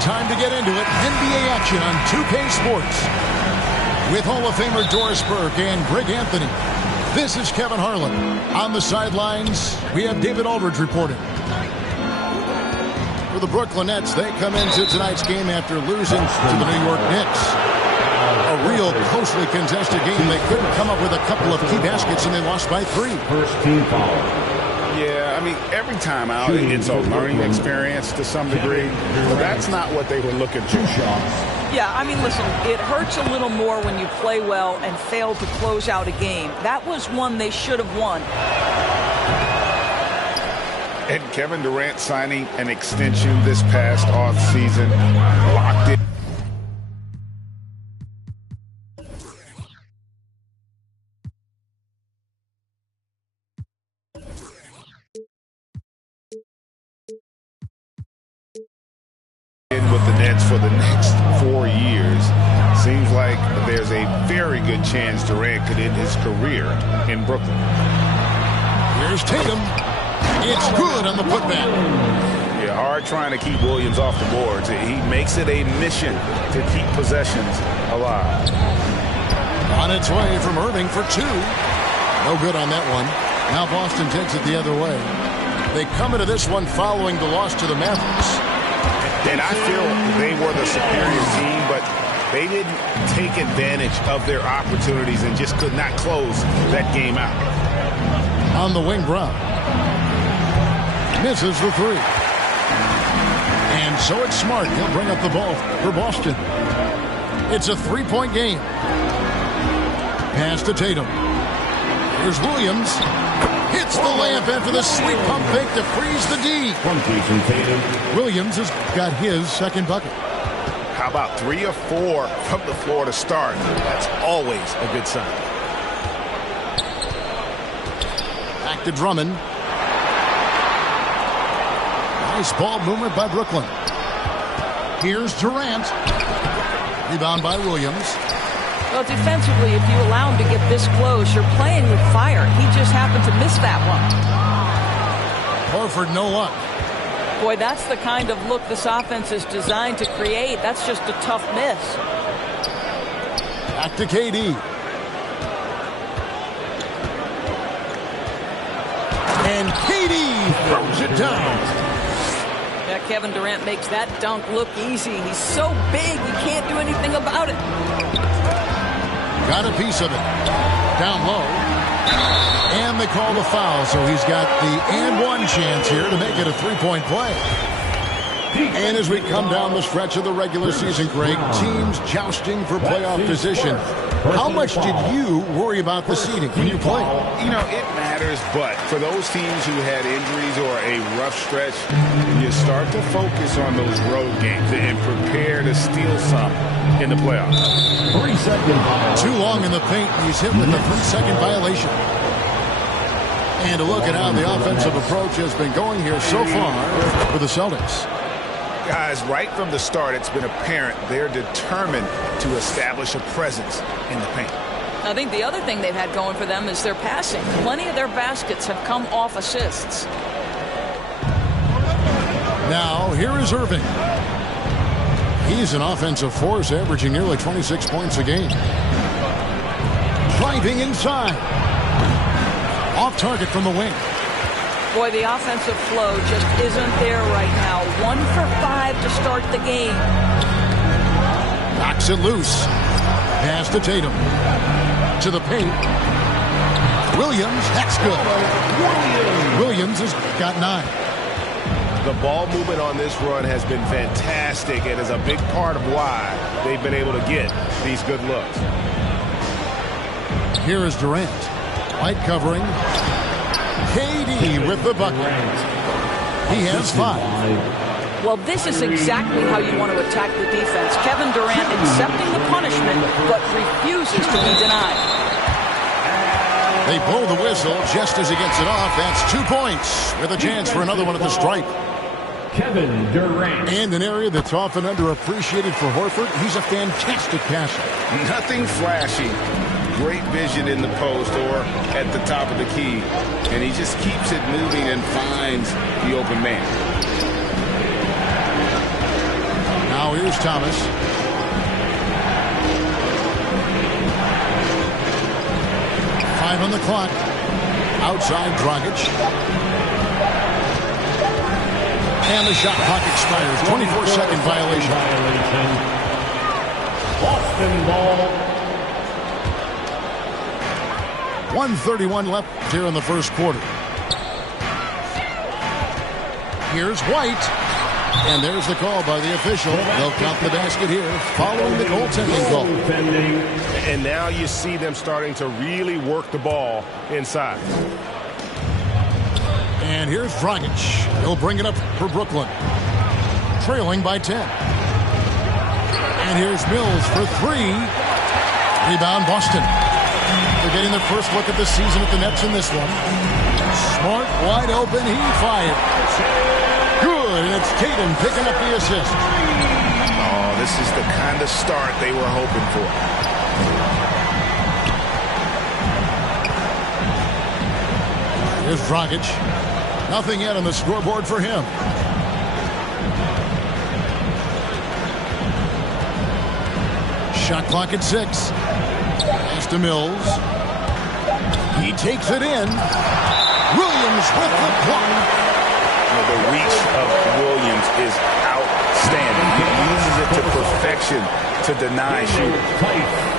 time to get into it. NBA action on 2K Sports. With Hall of Famer Doris Burke and Greg Anthony. This is Kevin Harlan. On the sidelines, we have David Aldridge reporting. For the Brooklyn Nets, they come into tonight's game after losing to the New York Knicks. A real closely contested game. They couldn't come up with a couple of key baskets, and they lost by 3. First team foul. Yeah, I mean, every time out, it's a learning experience to some degree. But that's not what they were looking for. 2 shots. Yeah, I mean, listen, it hurts a little more when you play well and fail to close out a game. That was one they should have won. And Kevin Durant signing an extension this past offseason locked it. With the Nets for the next 4 years. Seems like there's a very good chance Durant could end his career in Brooklyn. Here's Tatum. It's good on the putback. Yeah, hard trying to keep Williams off the boards. He makes it a mission to keep possessions alive. On its way from Irving for 2. No good on that one. Now Boston takes it the other way. They come into this one following the loss to the Mavericks. And I feel they were the superior team, but they didn't take advantage of their opportunities and just could not close that game out. On the wing, Brown. Misses the 3. And so it's Smart. He'll bring up the ball for Boston. It's a 3-point game. Pass to Tatum. Here's Williams. Hits the layup after the sweet pump fake to freeze the D. Williams has got his second bucket. How about 3 or 4 from the floor to start? That's always a good sign. Back to Drummond. Nice ball movement by Brooklyn. Here's Durant. Rebound by Williams. Well, defensively, if you allow him to get this close, you're playing with fire. He just happened to miss that one. Horford, no luck. Boy, that's the kind of look this offense is designed to create. That's just a tough miss. Back to KD. And KD throws it down. Yeah, Kevin Durant makes that dunk look easy. He's so big, you can't do anything about it. Got a piece of it. Down low. And they call the foul, so he's got the and one chance here to make it a 3-point play. And as we come down the stretch of the regular season, Greg, teams jousting for playoff position. How much did you worry about the seeding when you played? You know, it matters, but for those teams who had injuries or a rough stretch, you start to focus on those road games and prepare to steal some in the playoffs. 3-second. Too long in the paint. He's hit with a 3-second violation. And a look at how the offensive approach has been going here so far for the Celtics. Guys, right from the start, it's been apparent they're determined to establish a presence in the paint. I think the other thing they've had going for them is their passing. Plenty of their baskets have come off assists. Now, here is Irving. He's an offensive force, averaging nearly 26 points a game. Driving inside. Off target from the wing. Boy, the offensive flow just isn't there right now. 1 for 5 to start the game. Knocks it loose. Pass to Tatum. To the paint. Williams, that's good. Williams has got 9. The ball movement on this run has been fantastic and is a big part of why they've been able to get these good looks. Here is Durant. Light covering. KD with the bucket. He has 5. Well, this is exactly how you want to attack the defense. Kevin Durant accepting the punishment, but refuses to be denied. They blow the whistle just as he gets it off. That's 2 points with a chance for another one at the stripe. Kevin Durant. And an area that's often underappreciated for Horford. He's a fantastic passer. Nothing flashy. Great vision in the post or at the top of the key. And he just keeps it moving and finds the open man. Now here's Thomas. Five on the clock. Outside Dragic. And the shot clock expires. 24-second violation. Boston ball. 1:31 left here in the first quarter. Here's White. And there's the call by the official. They'll count the basket here following the goaltending call. And now you see them starting to really work the ball inside. And here's Dragic. He'll bring it up for Brooklyn. Trailing by 10. And here's Mills for three. Rebound Boston. They're getting their first look at the season at the Nets in this one. Smart, wide open, he fired. Good, and it's Tatum picking up the assist. Oh, this is the kind of start they were hoping for. Here's Dragic. Nothing yet on the scoreboard for him. Shot clock at 6. Pass to Mills. He takes it in. Williams with the block. The reach of Williams is outstanding. He uses it to perfection to deny shooting.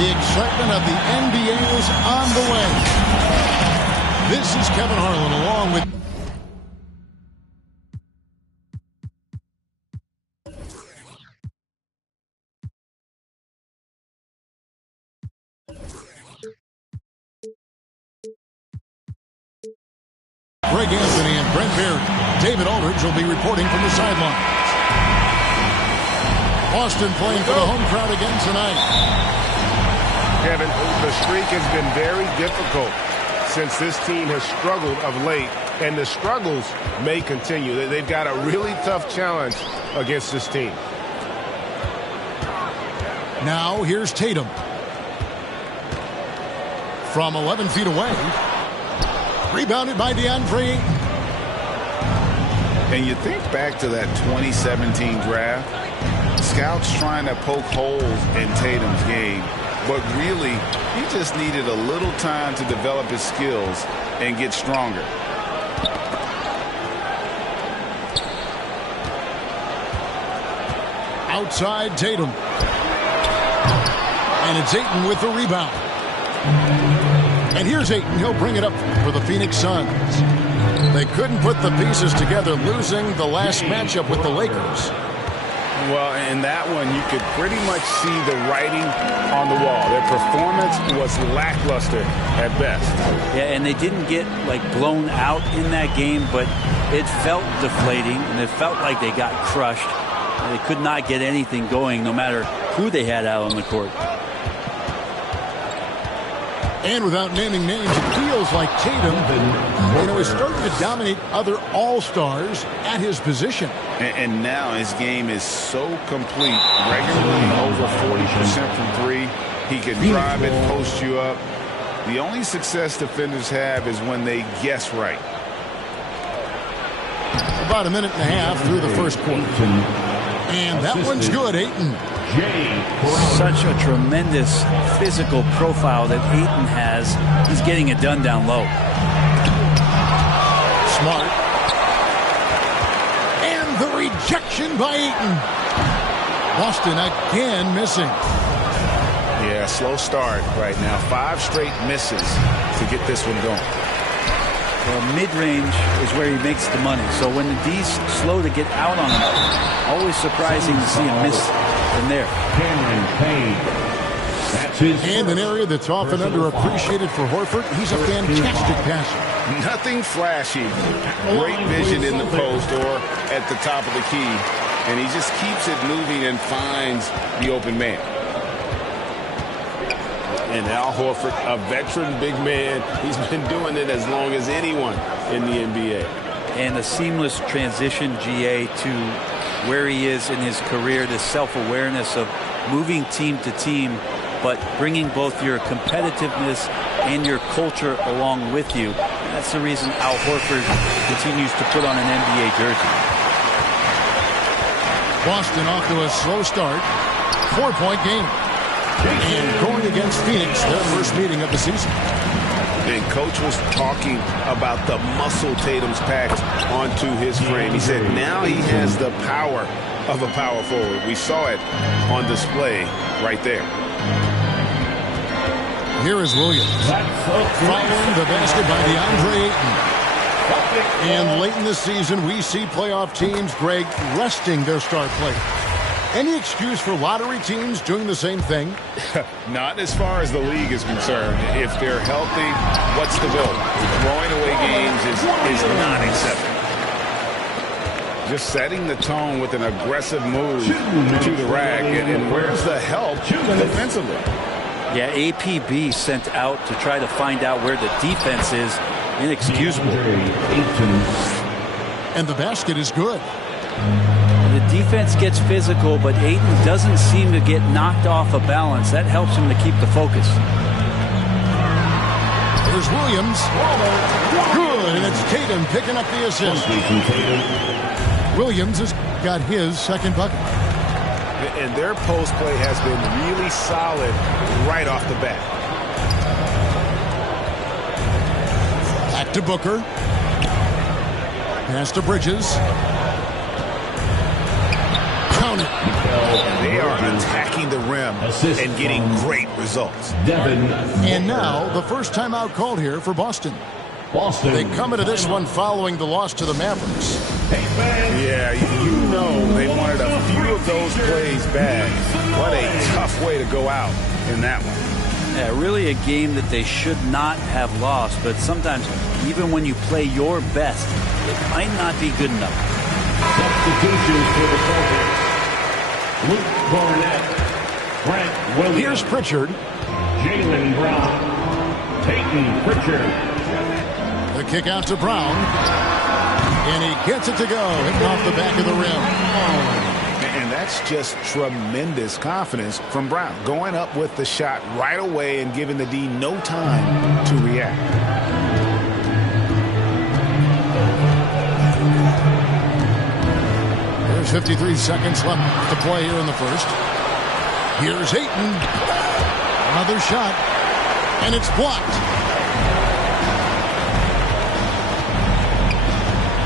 The excitement of the NBA is on the way. This is Kevin Harlan along with Greg Anthony and Brent Barry. David Aldridge will be reporting from the sidelines. Boston playing for the home crowd again tonight. Kevin, the streak has been very difficult since this team has struggled of late, and the struggles may continue. They've got a really tough challenge against this team. Now here's Tatum. From 11 feet away. Rebounded by DeAndre Ayton. And you think back to that 2017 draft, scouts trying to poke holes in Tatum's game, but really, he just needed a little time to develop his skills and get stronger. Outside Tatum. And it's Ayton with the rebound. And here's Ayton. He'll bring it up for the Phoenix Suns. They couldn't put the pieces together, losing the last matchup with the Lakers. Well, in that one, you could pretty much see the writing on the wall. Their performance was lackluster at best. Yeah, and they didn't get, like, blown out in that game, but it felt deflating, and it felt like they got crushed. They could not get anything going, no matter who they had out on the court. And without naming names, it feels like Tatum, is starting to dominate other all-stars at his position. And now his game is so complete, regularly over 40% from three. He can drive it, post you up. The only success defenders have is when they guess right. About a minute and a half through the first quarter. And that one's good, Ayton. Such a tremendous physical profile that Ayton has. He's getting it done down low. Smart. And the rejection by Ayton. Boston again missing. Yeah, slow start right now. 5 straight misses to get this one going. Well, mid-range is where he makes the money. So when the D's slow to get out on him, always surprising to see him miss from there. And an area that's often underappreciated for Horford, he's a fantastic passer. Nothing flashy. Great vision in the post or at the top of the key. And he just keeps it moving and finds the open man. And Al Horford, a veteran big man. He's been doing it as long as anyone in the NBA. And a seamless transition, GA, to where he is in his career, this self-awareness of moving team to team, but bringing both your competitiveness and your culture along with you. That's the reason Al Horford continues to put on an NBA jersey. Boston off to a slow start. 4-point game. And going against Phoenix, their first meeting of the season. And Coach was talking about the muscle Tatum's packed onto his frame. He said now he has the power of a power forward. We saw it on display right there. Here is Williams. Following the basket by DeAndre Ayton. And late in the season, we see playoff teams, Greg, resting their star player. Any excuse for lottery teams doing the same thing? Not as far as the league is concerned. If they're healthy, what's the bill? Throwing away games is not acceptable. Just setting the tone with an aggressive move to the rack. And where's the help defensively? Yeah, APB sent out to try to find out where the defense is. Inexcusable. And the basket is good. The defense gets physical, but Ayton doesn't seem to get knocked off of balance. That helps him to keep the focus. There's Williams. Good, and it's Tatum picking up the assist. Williams has got his second bucket. And their post play has been really solid right off the bat. Back to Booker. Pass to Bridges. Count it. They are attacking the rim and getting great results. And now the first timeout called here for Boston. They come into this one following the loss to the Mavericks. Yeah, you know they wanted a few of those plays back. What a tough way to go out in that one. Yeah, really a game that they should not have lost, but sometimes even when you play your best, it might not be good enough. Substitutions for the Celtics. Luke Barnett, Grant Williams. Here's Pritchard. Jaylen Brown, Peyton Pritchard. The kick out to Brown. And he gets it to go. Hitting off the back of the rim. And that That's just tremendous confidence from Brown. Going up with the shot right away and giving the D no time to react. There's 53 seconds left to play here in the first. Here's Ayton. Another shot. And it's blocked.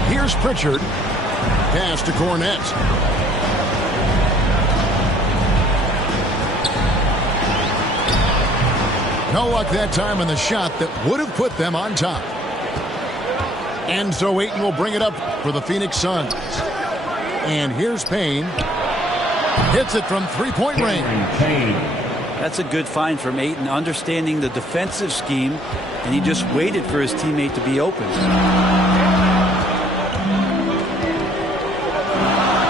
Here's Pritchard. Pass to Cornette. No luck that time in the shot that would have put them on top. And so Ayton will bring it up for the Phoenix Suns. And here's Payne. Hits it from three-point range. That's a good find from Ayton, understanding the defensive scheme, and he just waited for his teammate to be open.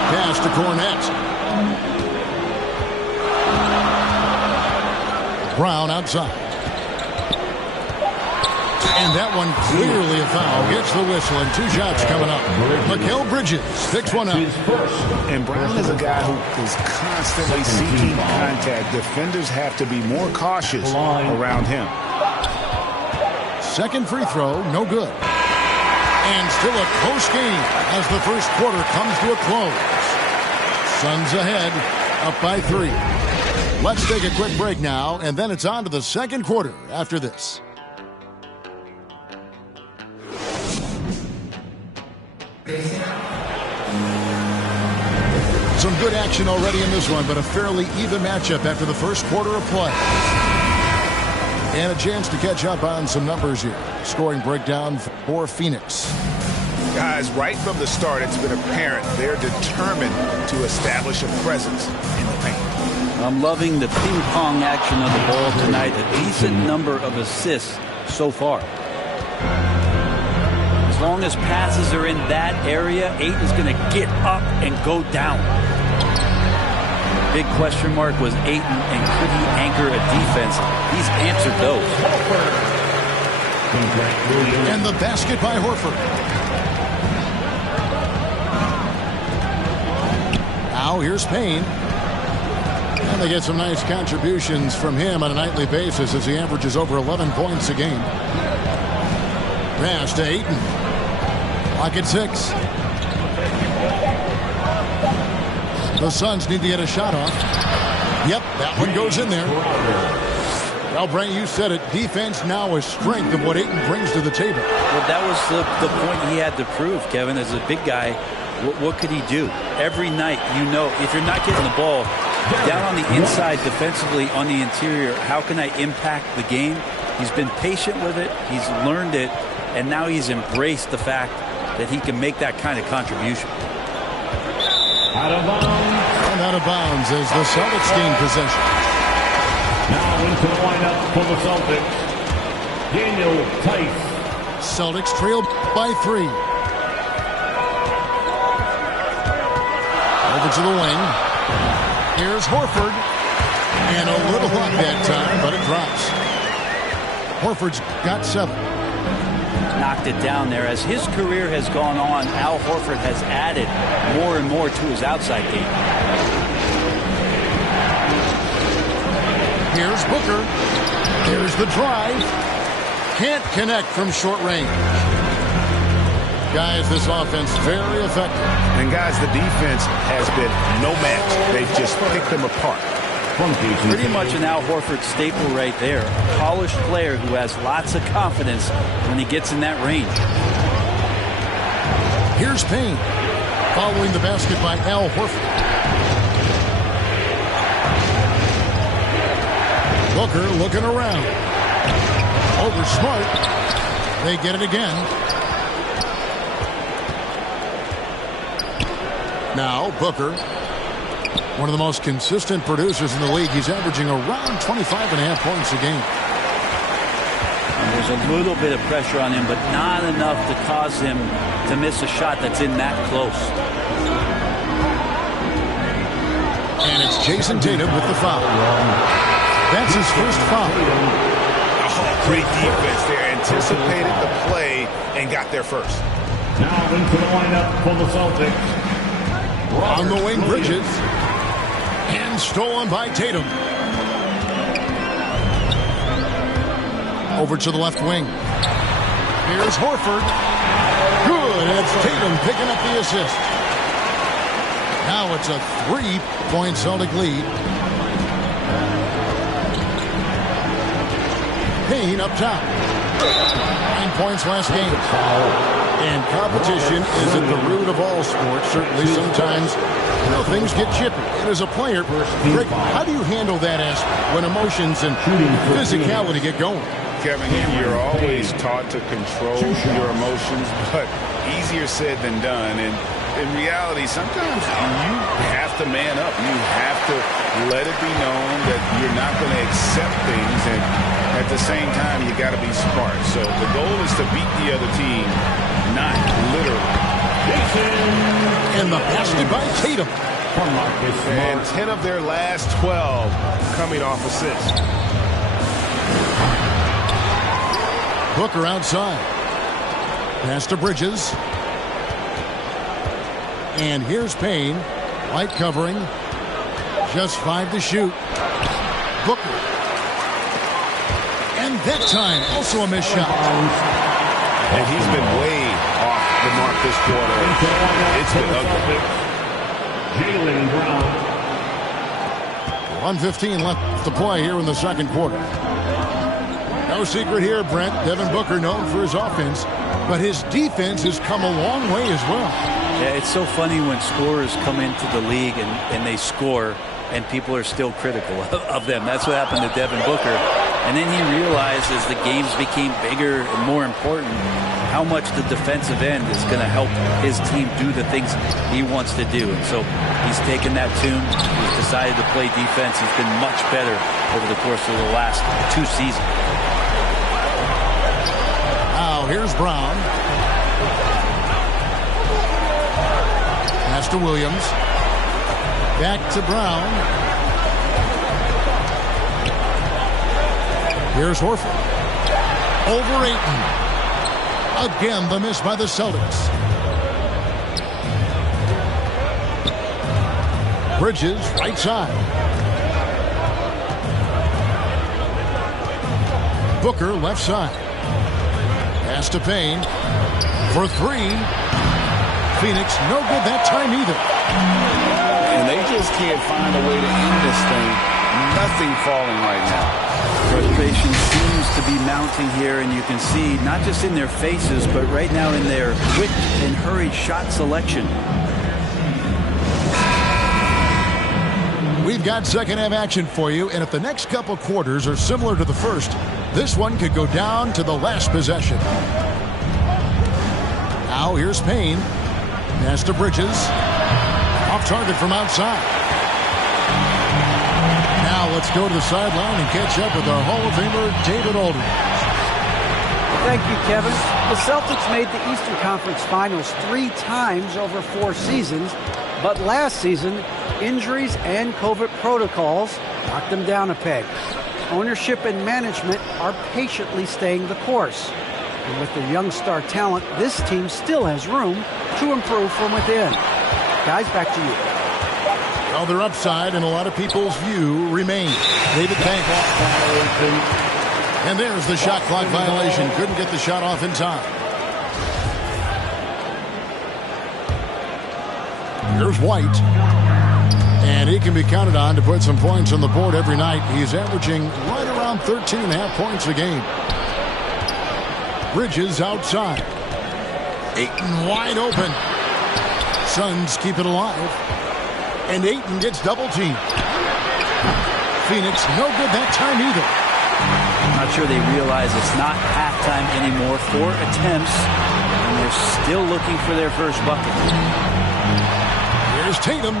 Pass to Cornette. Brown outside. And that one clearly a foul. Gets the whistle, and 2 shots coming up. Mikal Bridges picks one up. And Brown is a guy who is constantly seeking contact. Defenders have to be more cautious around him. Second free throw, no good. And still a close game as the first quarter comes to a close. Suns ahead, up by 3. Let's take a quick break now, and then it's on to the second quarter after this. Some good action already in this one, but a fairly even matchup after the first quarter of play. And a chance to catch up on some numbers here. Scoring breakdown for Phoenix. Guys, right from the start, it's been apparent they're determined to establish a presence in the paint. I'm loving the ping-pong action of the ball tonight. A decent number of assists so far. As long as passes are in that area, Ayton's going to get up and go down. Big question mark was Ayton, and could he anchor a defense? He's answered those. And the basket by Horford. Now here's Payne. And they get some nice contributions from him on a nightly basis as he averages over 11 points a game. Pass to Ayton. Lock at 6. The Suns need to get a shot off. Yep, that one goes in there. Well, Brent, you said it. Defense now a strength of what Ayton brings to the table. Well, that was the point he had to prove, Kevin. As a big guy, what could he do? Every night, you know, if you're not getting the ball down on the inside defensively on the interior, how can I impact the game? He's been patient with it. He's learned it. And now he's embraced the fact that he can make that kind of contribution. Out of bounds. And out of bounds as the Celtics gain possession. Now into the lineup for the Celtics, Daniel Tice. Celtics trail by 3. Over to the wing. Here's Horford. And a little luck that time, but it drops. Horford's got 7. Knocked it down there. As his career has gone on, Al Horford has added more and more to his outside game. Here's Booker. Here's the drive. Can't connect from short range. Guys, this offense very effective. And guys, the defense has been no match. They've just picked them apart. Pretty much an Al Horford staple right there. A polished player who has lots of confidence when he gets in that range. Here's Payne. Following the basket by Al Horford. Booker looking around. Over Smart. They get it again. Now Booker. One of the most consistent producers in the league. He's averaging around 25.5 points a game. And there's a little bit of pressure on him, but not enough to cause him to miss a shot that's in that close. And it's Jason Tatum with the foul. That's his first foul. Oh, great defense there. Anticipated the play and got there first. Now into the lineup for the Celtics. On the wing, Bridges. And stolen by Tatum. Over to the left wing. Here's Horford. Good. It's Tatum picking up the assist. Now it's a 3-point Celtic lead. Payne up top. 9 points last game. And competition is at the root of all sports. Certainly sometimes, things get chippy. And as a player, Rick, how do you handle that aspect when emotions and physicality get going? Kevin, you're always taught to control your emotions, but easier said than done. And in reality, sometimes you have to man up. You have to let it be known that you're not going to accept things. And at the same time, you got to be smart. So the goal is to beat the other team, not literally. And the basket by Tatum. And 10 of their last 12 coming off assists. Booker outside. Pass to Bridges. And here's Payne. Light covering. Just 5 to shoot. Booker. And that time, also a missed shot. And he's been way off the mark this quarter. It's been ugly. Jaylen Brown. 1:15 left to play here in the second quarter. No secret here, Brent. Devin Booker known for his offense, but his defense has come a long way as well. Yeah, it's so funny when scorers come into the league and they score and people are still critical of them. That's what happened to Devin Booker. And then he realized as the games became bigger and more important how much the defensive end is going to help his team do the things he wants to do. And so he's taken that tune. He's decided to play defense. He's been much better over the course of the last 2 seasons. Now here's Brown. Pass to Williams. Back to Brown. Here's Horford. Over Ayton. Again, the miss by the Celtics. Bridges, right side. Booker, left side. Pass to Payne. For 3. Phoenix, no good that time either. And they just can't find a way to end this thing. Nothing falling right now. Frustration seems to be mounting here, and you can see not just in their faces, but right now in their quick and hurried shot selection. We've got second half action for you, and if the next couple quarters are similar to the first, this one could go down to the last possession. Now here's Payne. Pass to Bridges. Off target from outside. Now let's go to the sideline and catch up with our Hall of Famer, David Aldridge. Thank you, Kevin. The Celtics made the Eastern Conference Finals 3 times over 4 seasons, but last season, injuries and COVID protocols knocked them down a peg. Ownership and management are patiently staying the course. And with their young star talent, this team still has room to improve from within. Guys, back to you. Well, their upside in a lot of people's view remains. David Banks. And there's the shot clock violation. Couldn't get the shot off in time. Here's White. And he can be counted on to put some points on the board every night. He's averaging right around 13.5 points a game. Bridges outside. Ayton wide open. Suns keep it alive. And Ayton gets double teamed. Phoenix no good that time either. I'm not sure they realize it's not halftime anymore. 4 attempts, and they're still looking for their first bucket. Here's Tatum.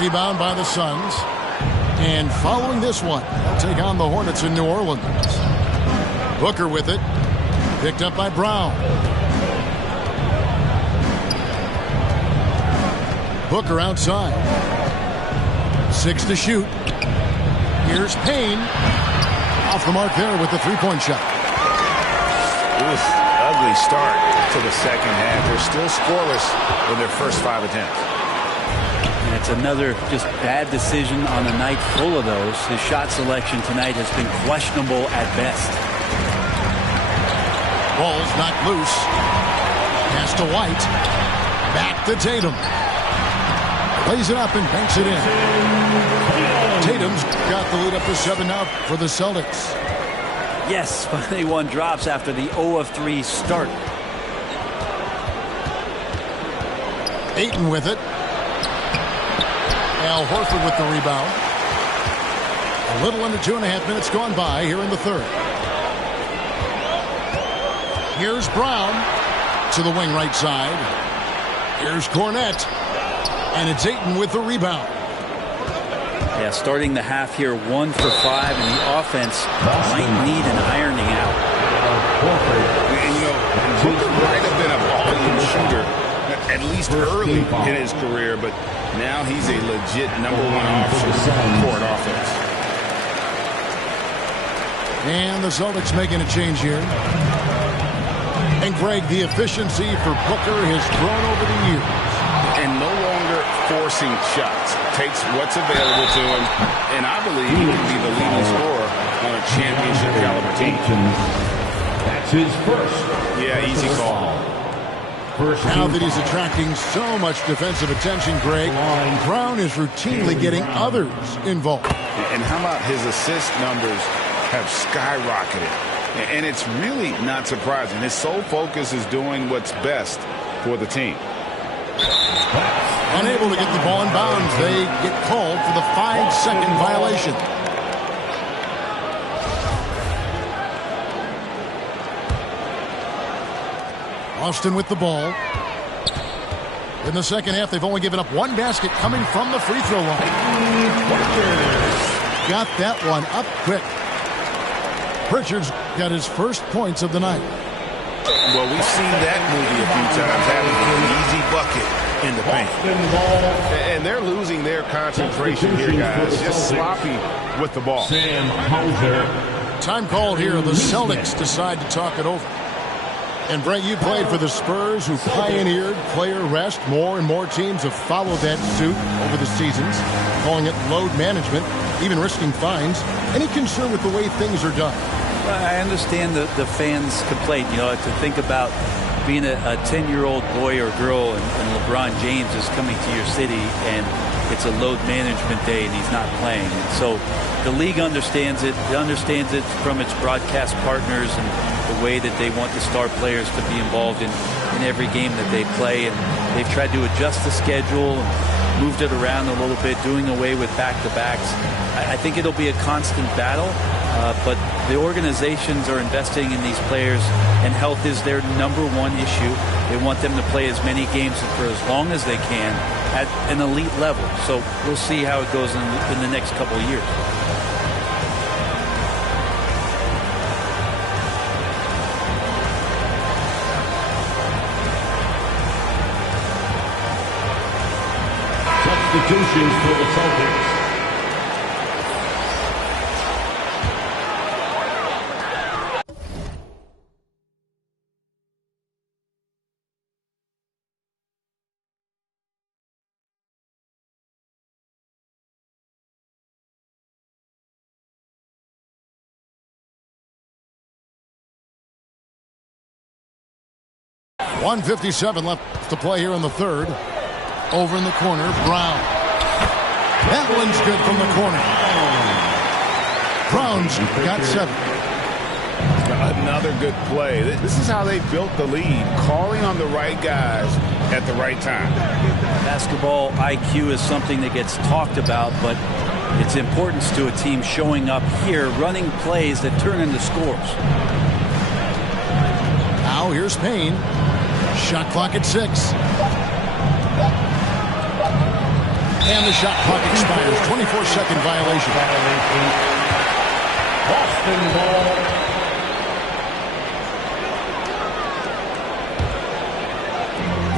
Rebound by the Suns. And following this one, they'll take on the Hornets in New Orleans. Booker with it. Picked up by Brown. Booker outside. 6 to shoot. Here's Payne. Off the mark there with the three-point shot. It was an ugly start to the second half. They're still scoreless in their first 5 attempts. And it's another just bad decision on a night full of those. His shot selection tonight has been questionable at best. Ball's knocked loose. Pass to White. Back to Tatum. Plays it up and banks it in. Tatum's got the lead up to 7 now for the Celtics. Yes, finally one drops after the 0 of 3 start. Ayton with it. Al Horford with the rebound. A little under 2.5 minutes gone by here in the third. Here's Brown to the wing right side. Here's Cornette. And it's Ayton with the rebound. Yeah, starting the half here 1 for 5, and the offense might need an ironing out. And, you know, Booker might have been a volume shooter, at least early in his career, but now he's a legit #1 option for an offense. And the Celtics making a change here. And Greg, the efficiency for Booker has grown over the years. And no longer forcing shots. Takes what's available to him, and I believe he can be the leading scorer on a championship caliber team. That's his first. Yeah, easy call. Now that he's attracting so much defensive attention, Greg, Brown is routinely getting others involved. And how about his assist numbers have skyrocketed? And it's really not surprising. His sole focus is doing what's best for the team. Unable to get the ball in bounds. They get called for the 5-second violation. Austin with the ball. In the second half, they've only given up 1 basket coming from the free throw line. Got that one up quick. Pritchard's got his first points of the night. Well, we've seen that movie a few times, having an easy bucket in the paint. And they're losing their concentration here, guys. Just sloppy with the ball. Time called here. The Celtics decide to talk it over. And Brent, you played for the Spurs, who pioneered player rest. More and more teams have followed that suit over the seasons, calling it load management, even risking fines. Any concern with the way things are done? Well, I understand the fans' complaint. You know, to think about being a 10-year-old boy or girl and LeBron James is coming to your city and it's a load management day and he's not playing. And so the league understands it. It understands it from its broadcast partners and the way that they want the star players to be involved in every game that they play. And they've tried to adjust the schedule and moved it around a little bit, doing away with back-to-backs. I think it'll be a constant battle, but the organizations are investing in these players, and health is their #1 issue. They want them to play as many games for as long as they can at an elite level. So we'll see how it goes in the next couple of years. Substitutions for the Celtics. .157 left to play here in the third. Over in the corner, Brown. That one's good from the corner. Brown's got 7. Another good play. This is how they built the lead, calling on the right guys at the right time. Basketball IQ is something that gets talked about, but its importance to a team showing up here, running plays that turn into scores. Now here's Payne. Shot clock at 6. And the shot clock expires. 24-second violation. Boston ball.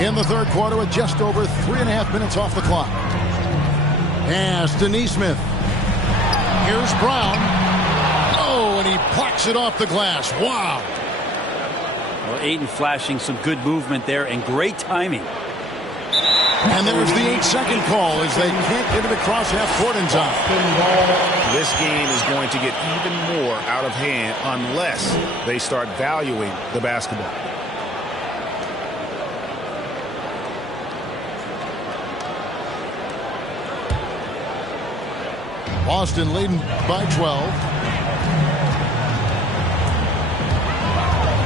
In the third quarter with just over 3.5 minutes off the clock. Pass to Nesmith. Here's Brown. Oh, and he blocks it off the glass. Wow. Well, Ayton flashing some good movement there and great timing. And there's the 8-second call as they can't get it across half court in time. This game is going to get even more out of hand unless they start valuing the basketball. Boston leading by 12.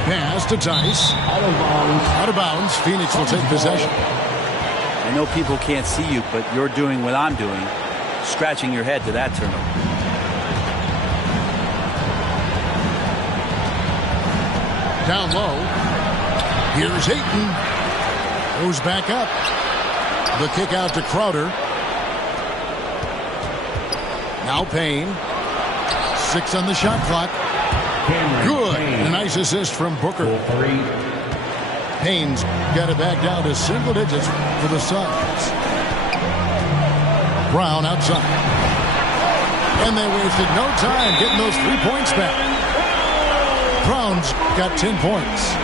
Pass to Tice. Out of bounds. Phoenix will take possession. I know people can't see you, but you're doing what I'm doing, scratching your head to that turnover. Down low. Here's Ayton. Goes back up. The kick out to Crowder. Now Payne. 6 on the shot clock. Good. A nice assist from Booker. Payne's got it back down to single digits for the Suns. Brown outside. And they wasted no time getting those 3 points back. Brown's got 10 points.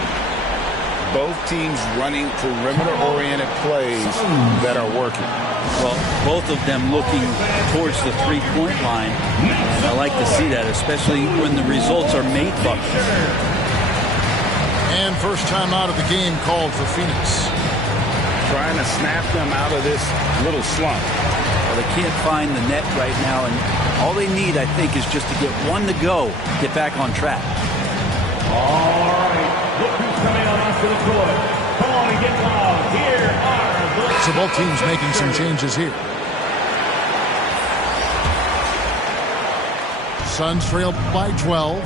Both teams running perimeter-oriented plays that are working. Well, both of them looking towards the three-point line. I like to see that, especially when the results are made buckets. And first time out of the game called for Phoenix. Trying to snap them out of this little slump. Well, they can't find the net right now, and all they need, I think, is just to get one to go, get back on track. All right, look who's coming on onto the court. Come on and get loud. Here are the... So both teams making some changes here. Suns trail by 12.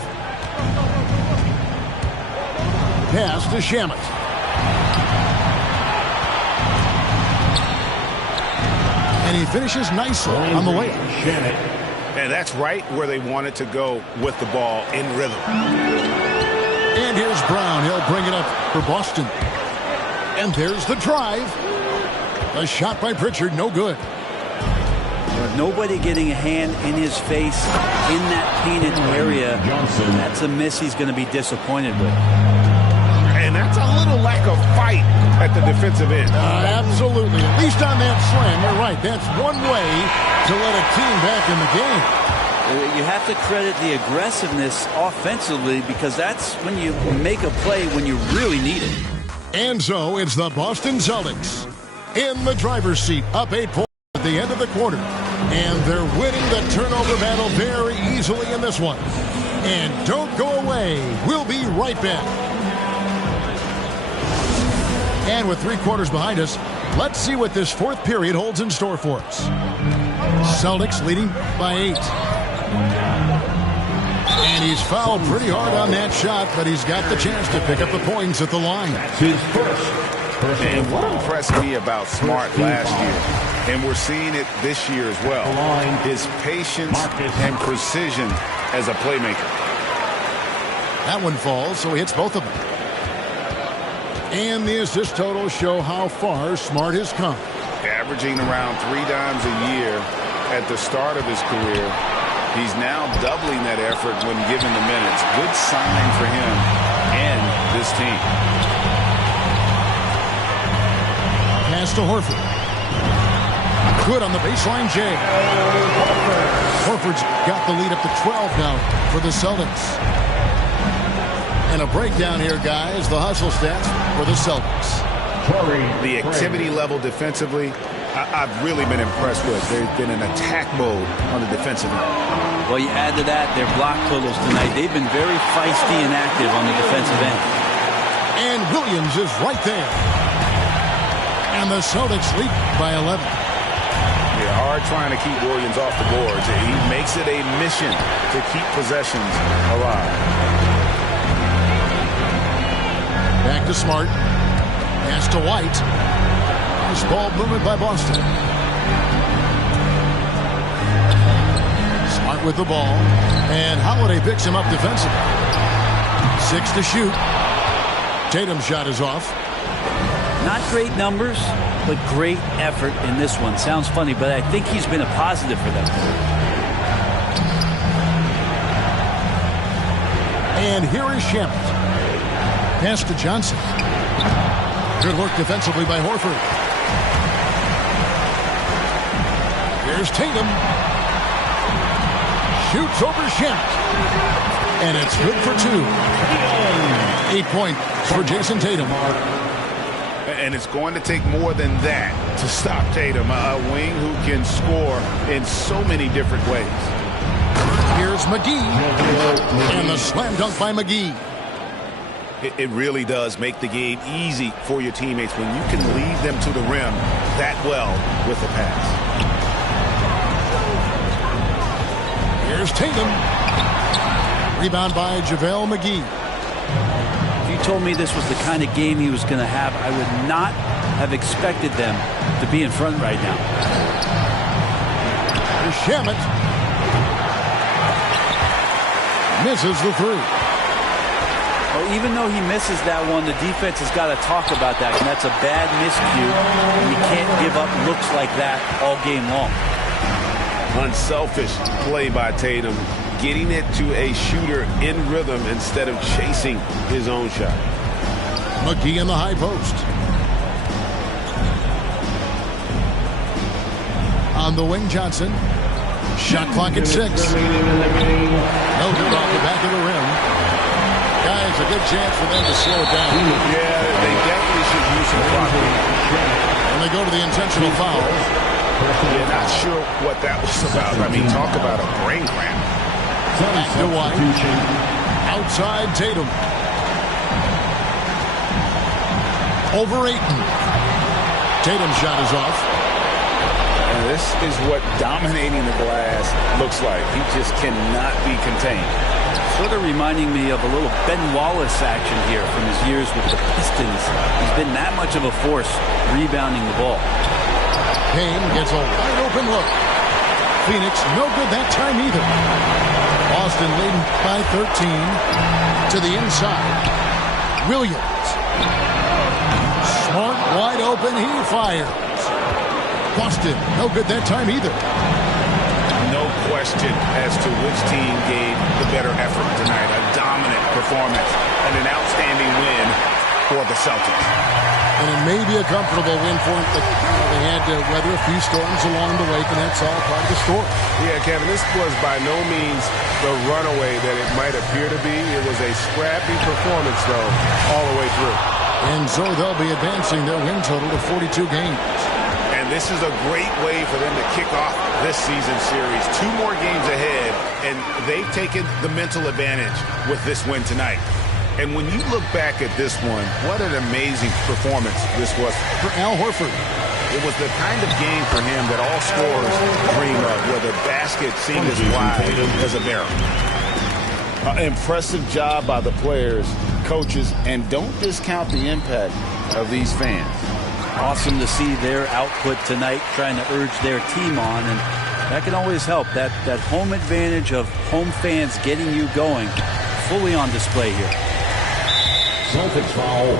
Pass to Shamet. And he finishes nicely on the layup. And that's right where they wanted to go with the ball in rhythm. And here's Brown. He'll bring it up for Boston. And there's the drive. A shot by Pritchard, no good. With nobody getting a hand in his face in that painted area, that's a miss he's going to be disappointed with. And that's a little lack of fight at the defensive end. Absolutely. At least on that slam, you're right. That's one way to let a team back in the game. You have to credit the aggressiveness offensively because that's when you make a play when you really need it. And so it's the Boston Celtics in the driver's seat, up 8 points at the end of the quarter. And they're winning the turnover battle very easily in this one. And don't go away. We'll be right back. And with 3 quarters behind us, let's see what this fourth period holds in store for us. Celtics leading by 8. And he's fouled pretty hard on that shot, but he's got the chance to pick up the points at the line. His first. And what impressed me about Smart last year, and we're seeing it this year as well, is patience and precision as a playmaker. That one falls, so he hits both of them. And the assist totals show how far Smart has come. Averaging around 3 dimes a year at the start of his career. He's now doubling that effort when given the minutes. Good sign for him and this team. Pass to Horford. Good on the baseline, Jay. Horford's got the lead up to 12 now for the Celtics. And a breakdown here, guys. The hustle stats for the Celtics. The activity level defensively, I've really been impressed with. They've been in attack mode on the defensive end. Well, you add to that their block totals tonight. They've been very feisty and active on the defensive end. And Williams is right there. And the Celtics lead by 11. Yeah, hard trying to keep Williams off the boards. He makes it a mission to keep possessions alive. Back to Smart. Pass to White. This ball movement by Boston. Smart with the ball. And Holiday picks him up defensively. 6 to shoot. Tatum's shot is off. Not great numbers, but great effort in this one. Sounds funny, but I think he's been a positive for them. And here is Shamet. Pass to Johnson. Good work defensively by Horford. Here's Tatum. Shoots over Shamet. And it's good for 2. 8 points for Jason Tatum. And it's going to take more than that to stop Tatum, a wing who can score in so many different ways. Here's McGee. And the slam dunk by McGee. It really does make the game easy for your teammates when you can lead them to the rim that well with the pass. Here's Tatum. Rebound by JaVale McGee. If you told me this was the kind of game he was going to have, I would not have expected them to be in front right now. Here's Shamet. Misses the 3. Well, even though he misses that one, the defense has got to talk about that. And that's a bad miscue. And you can't give up looks like that all game long. Unselfish play by Tatum, getting it to a shooter in rhythm instead of chasing his own shot. McGee in the high post. On the wing, Johnson. Shot clock at 6. No good off the back of the rim. Guys, a good chance for them to slow it down. Yeah, they definitely should use some clock. And they go to the intentional foul. Yeah, not sure what that was about. I mean, talk about a brain cramp. Back to White. Outside Tatum. Over Ayton. Tatum's shot is off. And this is what dominating the glass looks like. He just cannot be contained. Sort of reminding me of a little Ben Wallace action here from his years with the Pistons. He's been that much of a force rebounding the ball. Kane gets a wide open look. Phoenix no good that time either. Boston leading by 13 to the inside. Williams. Smart wide open. He fires. Boston no good that time either. No question as to which team gave the better effort tonight. A dominant performance and an outstanding win for the Celtics. And it may be a comfortable win for them, but they had to weather a few storms along the way, and that's all part of the story. Yeah, Kevin, this was by no means the runaway that it might appear to be. It was a scrappy performance, though, all the way through. And so they'll be advancing their win total to 42 games. And this is a great way for them to kick off this season series. 2 more games ahead, and they've taken the mental advantage with this win tonight. And when you look back at this one, what an amazing performance this was for Al Horford. It was the kind of game for him that all scorers dream of, where the basket seemed as wide as a barrel. Impressive job by the players, coaches, and don't discount the impact of these fans. Awesome to see their output tonight, trying to urge their team on, and that can always help. That home advantage of home fans getting you going, fully on display here. Celtics foul.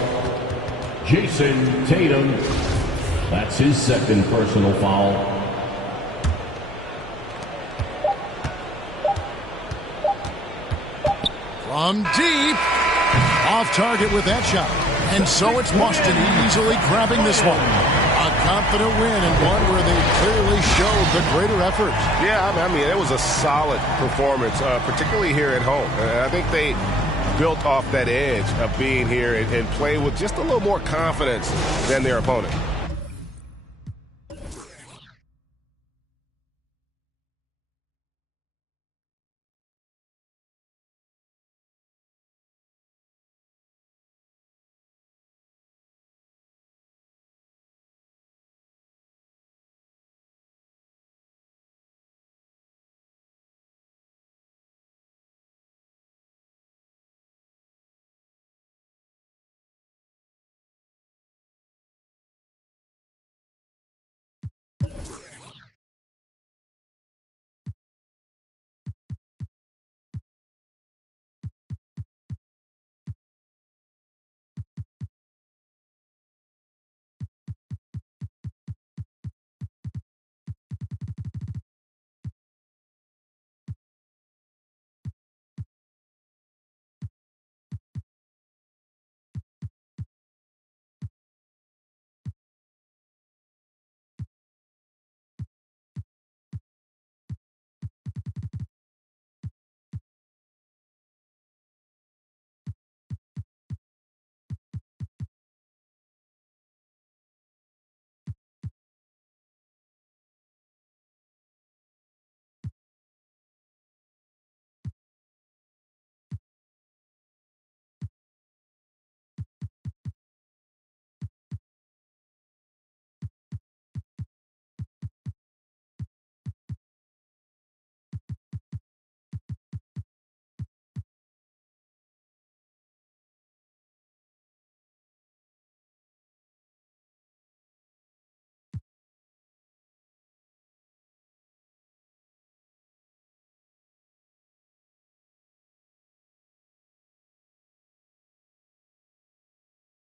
Jason Tatum. That's his second personal foul. From deep. Off target with that shot. And so it's Boston easily grabbing this one. A confident win and one where they clearly showed the greater effort. Yeah, I mean, it was a solid performance, particularly here at home. I think they built off that edge of being here and play with just a little more confidence than their opponent.